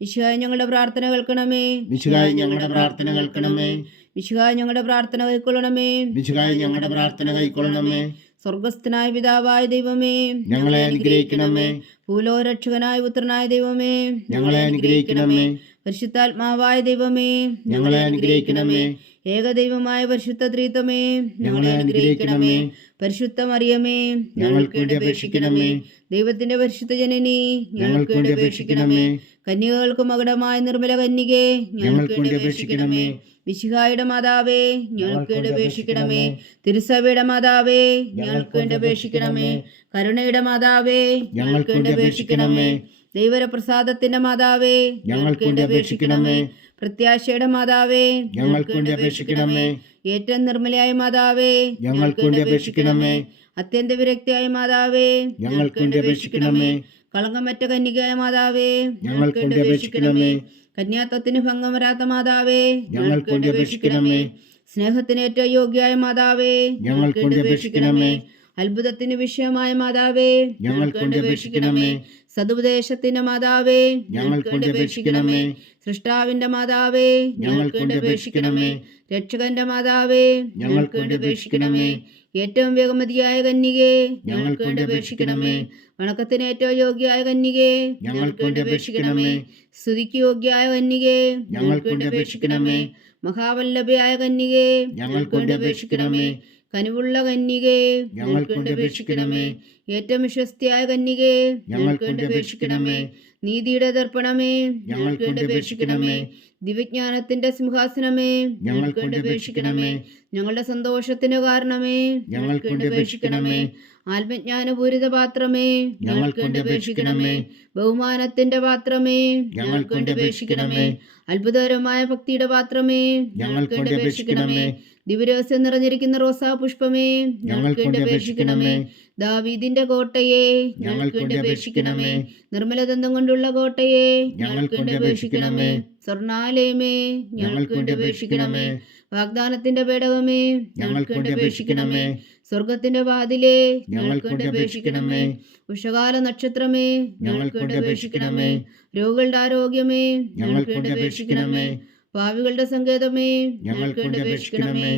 മിശിഹായ ഞങ്ങളുടെ പ്രാർത്ഥന കേൾക്കണമേ. മിശിഹായ ഞങ്ങളുടെ പ്രാർത്ഥന കേൾക്കണമേ. മിശിഹായ ഞങ്ങളുടെ പ്രാർത്ഥന കൈക്കൊള്ളണമേ. മിശിഹായ ഞങ്ങളുടെ പ്രാർത്ഥന കൈക്കൊള്ളണമേ. സ്വർഗസ്ഥനായ പിതാവായ ദൈവമേ, ഞങ്ങളെ അനുഗ്രഹിക്കണമേ. ഭൂലോകരക്ഷകനായ പുത്രനായ ദൈവമേ, ഞങ്ങളെ അനുഗ്രഹിക്കണമേ. പരിശുദ്ധാത്മാവായ ദൈവമേ, ഞങ്ങളെ അനുഗ്രഹിക്കണമേ. ഏകദൈവമായ പരിശുദ്ധ ത്രിത്വമേ, ഞങ്ങളെ അനുഗ്രഹിക്കണമേ. പരിശുദ്ധ മറിയമേ, ഞങ്ങൾക്ക് വേണ്ടി അപേക്ഷിക്കണമേ. ദൈവത്തിന്റെ പരിശുദ്ധ ജനനി, ഞങ്ങൾക്ക് വേണ്ടി അപേക്ഷിക്കണമേ. കന്യകൾക്ക് മകുടമായ നിർമ്മല കന്യകേ, ഞങ്ങൾക്ക് വേണ്ടി അപേക്ഷിക്കണമേ. മിശിഹായുടെ മാതാവേ, ഞങ്ങൾക്ക് വേണ്ടി അപേക്ഷിക്കണമേ. തിരുസഭയുടെ മാതാവേ, ഞങ്ങൾക്ക് വേണ്ടി അപേക്ഷിക്കണമേ. കരുണയുടെ മാതാവേ, ഞങ്ങൾക്ക് വേണ്ടി അപേക്ഷിക്കണമേ. ദൈവപ്രസാദത്തിന്റെ മാതാവേ, ഞങ്ങൾക്ക് വേണ്ടി അപേക്ഷിക്കണമേ. പ്രത്യാശയുടെ മാതാവേ, ഞങ്ങൾക്ക് വേണ്ടി അപേക്ഷിക്കണമേ. ഏറ്റവും നിർമ്മലയായ മാതാവേ, ഞങ്ങൾക്ക് വേണ്ടി അപേക്ഷിക്കണമേ. അത്യന്ത വിരക്തിയായ മാതാവേ, ഞങ്ങൾക്ക് വേണ്ടി അപേക്ഷിക്കണമേ. കളങ്കമറ്റ കന്യകയായ മാതാവേ, ഞങ്ങൾക്ക് വേണ്ടി അപേക്ഷിക്കണമേ. കന്യാത്വത്തിന് ഭംഗം വരാത്ത മാതാവേ, ഞങ്ങൾക്ക് വേണ്ടി അപേക്ഷിക്കണമേ. സ്നേഹത്തിന് ഏറ്റവും യോഗ്യയായ മാതാവേ, ഞങ്ങൾക്ക് വേണ്ടി അപേക്ഷിക്കണമേ. അത്ഭുതത്തിന് വിഷയമായ മാതാവേ, ഞങ്ങൾക്ക് വേണ്ടി അപേക്ഷിക്കണമേ. സതുപദേശത്തിന്റെ മാതാവേ, ഞങ്ങൾക്ക് വേണ്ടി അപേക്ഷിക്കണമേ. സൃഷ്ടാവിന്റെ മാതാവേ, ഞങ്ങൾക്ക് വേണ്ടി അപേക്ഷിക്കണമേ. രക്ഷകന്റെ മാതാവേ, ഞങ്ങൾക്ക് വേണ്ടി അപേക്ഷിക്കണമേ. ഏറ്റവും വേഗമതിയായ കന്യകേ, ഞങ്ങൾക്ക് വേണ്ടി അപേക്ഷിക്കണമേ. വണക്കത്തിന് ഏറ്റവും യോഗ്യയായ കന്യകേ, ഞങ്ങൾക്ക് വേണ്ടി അപേക്ഷിക്കണമേ. സ്തുതിക്ക് യോഗ്യയായ കന്യകേ, ഞങ്ങൾക്ക് വേണ്ടി അപേക്ഷിക്കണമേ. മഹാവല്ലഭയായ കന്യകേ, ഞങ്ങൾക്ക് വേണ്ടി അപേക്ഷിക്കണമേ. കനിവുള്ള കന്യകേ ഞങ്ങൾക്ക് വേണ്ടി അപേക്ഷിക്കണമേ. ഏറ്റവും വിശ്വസ്തയായ കന്യകേ ഞങ്ങൾക്ക് വേണ്ടി അപേക്ഷിക്കണമേ. നീതിയുടെ ദർപ്പണമേ ഞങ്ങൾക്ക് വേണ്ടി അപേക്ഷിക്കണമേ. ദിവ്യജ്ഞാനത്തിന്റെ സിംഹാസനമേ ഞങ്ങൾക്ക് വേണ്ടി അപേക്ഷിക്കണമേ. ഞങ്ങളുടെ സന്തോഷത്തിന് കാരണമേ ഞങ്ങൾക്ക് വേണ്ടി അപേക്ഷിക്കണമേ. ആത്മജ്ഞാനപൂരിത പാത്രമേ ഞങ്ങൾക്ക് വേണ്ടി അപേക്ഷിക്കണമേ. ബഹുമാനത്തിന്റെ പാത്രമേ ഞങ്ങൾക്ക് വേണ്ടി അപേക്ഷിക്കണമേ. അത്ഭുതകരമായ ഭക്തിയുടെ പാത്രമേ ഞങ്ങൾക്ക് വേണ്ടി അപേക്ഷിക്കണമേ. ദിവ്യരഹസ്യം നിറഞ്ഞിരിക്കുന്ന റോസാ പുഷ്പമേ ഞങ്ങൾക്ക് വേണ്ടി അപേക്ഷിക്കണമേ. ദാവീദിന്റെ കോട്ടയെ ഞങ്ങൾക്ക് വേണ്ടി അപേക്ഷിക്കണമേ. നിർമ്മലദന്തം കൊണ്ടുള്ള കോട്ടയെ ഞങ്ങൾക്ക് വേണ്ടി അപേക്ഷിക്കണമേ. സ്വർണാലയമേ ഞങ്ങൾക്ക് വേണ്ടി അപേക്ഷിക്കണമേ. വാഗ്ദാനത്തിന്റെ പേടകമേ ഞങ്ങൾക്ക് വേണ്ടി അപേക്ഷിക്കണമേ. സ്വർഗത്തിന്റെ വാതിലേ ഞങ്ങൾക്ക് വേണ്ടി അപേക്ഷിക്കണമേ. ഉഷകാല നക്ഷത്രമേ ഞങ്ങൾക്ക് വേണ്ടി അപേക്ഷിക്കണമേ. രോഗികളുടെ ആരോഗ്യമേ ഞങ്ങൾക്ക് വേണ്ടി അപേക്ഷിക്കണമേ. പാവികളുടെ സങ്കേതമേ ഞങ്ങൾക്ക് വേണ്ടി അപേക്ഷിക്കണമേ.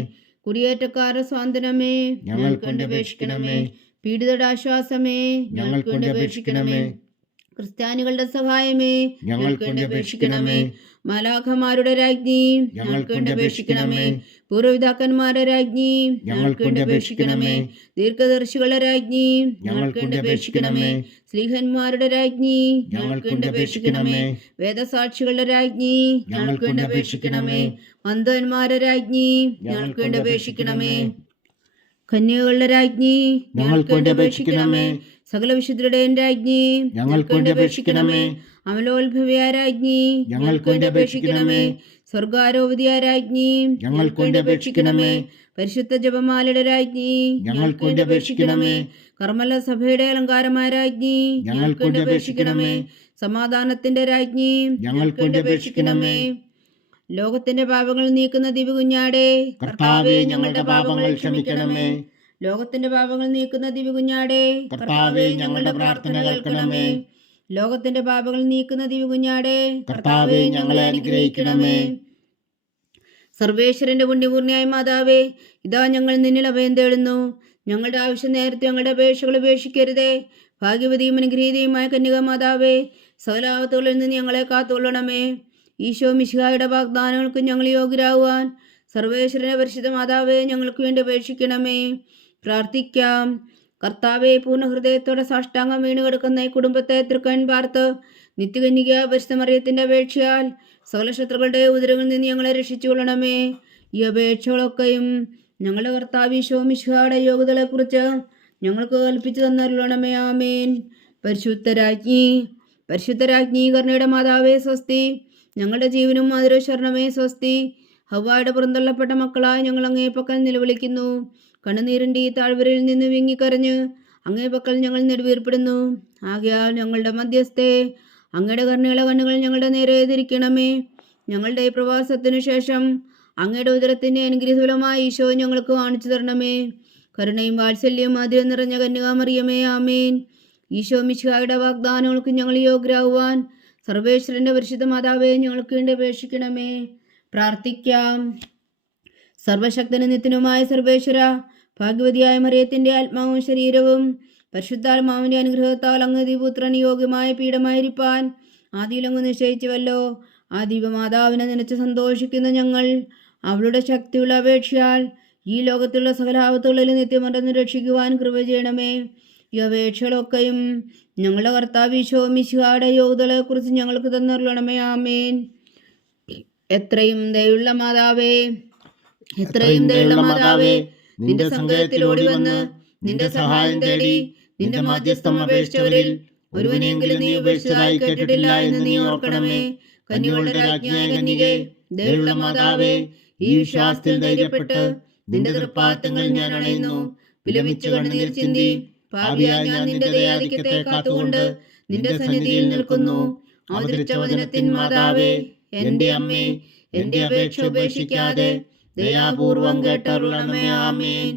കുടിയേറ്റക്കാരുടെ സ്വാതന്ത്ര്യമേ ഞങ്ങൾക്ക് വേണ്ടി അപേക്ഷിക്കണമേ. പീഡിതരുടെ ആശ്വാസമേ ഞങ്ങൾക്ക് വേണ്ടി അപേക്ഷിക്കണമേ. ക്രിസ്ത്യാനികളുടെ സഹായമേ ഞങ്ങൾക്ക് വേണ്ടി അപേക്ഷിക്കണമേ. മാലാഖമാരുടെ രാജ്ഞി ഞങ്ങൾക്ക് വേണ്ടി അപേക്ഷിക്കണമേ. പൂർവ്വപിതാക്കന്മാരുടെ രാജ്ഞി ഞങ്ങൾക്ക് വേണ്ടി അപേക്ഷിക്കണമേ. ദീർഘദർശികളുടെ രാജ്ഞി ഞങ്ങൾക്ക് വേണ്ടി അപേക്ഷിക്കണമേ. സ്ലീഹന്മാരുടെ രാജ്ഞി ഞങ്ങൾക്ക് വേണ്ടി അപേക്ഷിക്കണമേ. വേദസാക്ഷികളുടെ രാജ്ഞി ഞങ്ങൾക്ക് വേണ്ടി അപേക്ഷിക്കണമേ. മന്ദന്മാരുടെ രാജ്ഞി ഞങ്ങൾക്ക് വേണ്ടി അപേക്ഷിക്കണമേ. കന്യകളുടെ രാജ്ഞി ഞങ്ങൾക്ക് വേണ്ടി അപേക്ഷിക്കണമേ. സകല വിശുദ്ധരുടെയും രാജ്ഞി ഞങ്ങൾക്ക് വേണ്ടി അപേക്ഷിക്കണമേ. അമലോത്ഭവിയ രാജ്ഞി ഞങ്ങൾക്ക് വേണ്ടി അപേക്ഷിക്കണമേ. സ്വർഗാരോപതിയ രാജ്ഞി ഞങ്ങൾക്ക് വേണ്ടി അപേക്ഷിക്കണമേ. പരിശുദ്ധ ജപമാലയുടെ രാജ്ഞി ഞങ്ങൾക്ക് വേണ്ടി അപേക്ഷിക്കണമേ. കർമ്മല സഭയുടെ അലങ്കാരമായ രാജ്ഞി ഞങ്ങൾക്ക് വേണ്ടി അപേക്ഷിക്കണമേ. സമാധാനത്തിന്റെ രാജ്ഞി ഞങ്ങൾക്ക് വേണ്ടി അപേക്ഷിക്കണമേ. ലോകത്തിന്റെ പാപങ്ങൾ നീക്കുന്ന ദിവ്യകുഞ്ഞാടേ കർത്താവേ, ഞങ്ങളുടെ പാപങ്ങൾ ക്ഷമിക്കണമേ. ലോകത്തിന്റെ പാപങ്ങൾ നീക്കുന്ന ദിവ്യകുഞ്ഞാടേ കർത്താവേ, ഞങ്ങളുടെ പ്രാർത്ഥന കേൾക്കണമേ. ലോകത്തിന്റെ പാപങ്ങൾ നീക്കുന്ന ദിവ്യകുഞ്ഞാടേ കർത്താവേ, ഞങ്ങളെ അനുഗ്രഹിക്കണമേ. സർവേശ്വരന്റെ പുണ്യപൂർണ്ണയായ മാതാവേ, ഇതാ ഞങ്ങൾ നിന്നിൽ അഭയം തേടുന്നു. ഞങ്ങളുടെ ആവശ്യം നേരത്തെ ഞങ്ങളുടെ അപേക്ഷകൾ ഉപേക്ഷിക്കരുതേ. ഭാഗ്യവതിയും അനുഗ്രഹീതയുമായ കന്യക മാതാവേ, സകലാപത്തുകളിൽ നിന്ന് ഞങ്ങളെ കാത്തുകൊള്ളണമേ. ഈശോ മിശിഹായുടെ വാഗ്ദാനങ്ങൾക്ക് ഞങ്ങൾ യോഗ്യരാകുവാൻ സർവേശ്വരന്റെ പരിശുദ്ധ മാതാവേ, ഞങ്ങൾക്ക് വേണ്ടി അപേക്ഷിക്കണമേ. പ്രാർത്ഥിക്കാം. കർത്താവെ, പൂർണ്ണ ഹൃദയത്തോടെ സാഷ്ടാംഗം വീണ് കിടക്കുന്ന ഈ കുടുംബത്തെ തൃക്കൺ പാർത്ത് നിത്യകന്യക പരിശുദ്ധ മറിയത്തിന്റെ അപേക്ഷയാൽ സകല ശത്രുക്കളുടെ ഉദരങ്ങളിൽ നിന്ന് ഞങ്ങളെ രക്ഷിച്ചുകൊള്ളണമേ. ഈ അപേക്ഷകളൊക്കെയും ഞങ്ങളുടെ കർത്താവ് ഈശോ മിശിഹായുടെ യോഗ്യതകളെക്കുറിച്ച് ഞങ്ങൾക്ക് കൽപ്പിച്ചു തന്നരുളണമേ. ആമേൻ. പരിശുദ്ധരാജ്ഞി കരുണയുടെ മാതാവേ സ്വസ്തി. ഞങ്ങളുടെ ജീവനും മാതൃശരണമേ സ്വസ്തി. ഹവ്വായുടെ പുറന്തള്ളപ്പെട്ട മക്കളായി ഞങ്ങൾ അങ്ങേ പക്കൽ നിലവിളിക്കുന്നു. കണ്ണുനീരിൻ്റെ ഈ താഴ്വരയിൽ നിന്ന് വിങ്ങിക്കരഞ്ഞ് അങ്ങേ പക്കൽ ഞങ്ങൾ നെടുവീർപ്പെടുന്നു. ആകയാൽ ഞങ്ങളുടെ മധ്യസ്ഥേ, അങ്ങയുടെ കരുണയുള്ള കണ്ണുകൾ ഞങ്ങളുടെ നേരെ തിരിക്കണമേ. ഞങ്ങളുടെ ഈ പ്രവാസത്തിനു ശേഷം അങ്ങയുടെ ഉദരത്തിൻ്റെ അനുഗ്രഹഫലമായ ഈശോ ഞങ്ങൾക്ക് കാണിച്ചു തരണമേ. കരുണയും വാത്സല്യവും ആദ്യം നിറഞ്ഞ കന്യകാമറിയമേ, ആമേൻ. ഈശോ മിശിഹായുടെ വാഗ്ദാനങ്ങൾക്ക് ഞങ്ങൾ യോഗ്യരാകുവാൻ സർവേശ്വരന്റെ പരിശുദ്ധ മാതാവേ, ഞങ്ങൾക്ക് വേണ്ടി അപേക്ഷിക്കണമേ. പ്രാർത്ഥിക്കാം. സർവശക്തനും നിത്യനുമായ സർവേശ്വര, ഭാഗ്യവതിയായ മറിയത്തിന്റെ ആത്മാവും ശരീരവും പരിശുദ്ധാത്മാവിന്റെ അനുഗ്രഹത്താൽ അങ്ങ് ദീപുത്രന് യോഗ്യമായ പീഠമായിരിക്കാൻ ആദിയിലങ്ങ് നിശ്ചയിച്ചുവല്ലോ. ആ ദീപമാതാവിനെ നനച്ച് സന്തോഷിക്കുന്ന ഞങ്ങൾ അവളുടെ ശക്തിയുള്ള അപേക്ഷയാൽ ഈ ലോകത്തുള്ള സകലാപത്തുകളിൽ നിത്യമറന്ന് രക്ഷിക്കുവാൻ കൃപ ചെയ്യണമേ. ഈ അപേക്ഷകളൊക്കെയും ഞങ്ങളുടെ കർത്താവ് ഈശോ മിശിഹായുടെ യോഗ്യതകളെക്കുറിച്ച് ഞങ്ങൾക്ക് തന്നരുളണമേ. ആമേൻ. എത്രയും ദയുള്ള മാതാവേ, എത്രയും ദയുള്ള മാതാവേ, നിന്റെ സങ്കേതത്തിൽ ഓടി വന്ന് നിന്റെ സഹായം തേടി നിന്റെ മാധ്യസ്ഥം അപേക്ഷിച്ചവരിൽ ഒരുവനെങ്കിലും നീ ഉപേക്ഷിച്ചതായി കേട്ടിട്ടില്ല എന്ന് നീ ഓർക്കണമേ. കന്യകളുടെ രാജ്ഞിയായ കന്യകേ, ദയുള്ള മാതാവേ, ഈ വിശ്വാസത്തിൽ ധൈര്യപ്പെട്ട് നിന്റെ തൃപ്പാദങ്ങൾ ഞാൻ അണയുന്നു. വിലപിച്ചു കണ്ണുനീർ ചിന്തി പാപിയായ ഞാൻ നിന്റെ ദയാധിക്യത്തെ കാത്തുകൊണ്ട് നിന്റെ സന്നിധിയിൽ നിൽക്കുന്നു. അവതരിച്ച വചനത്തിൻ മാതാവേ, എന്റെ അമ്മേ, എന്റെ അപേക്ഷ ഉപേക്ഷിക്കാതെ ദയാപൂർവം കേട്ടരുളണമേ. ആമേൻ.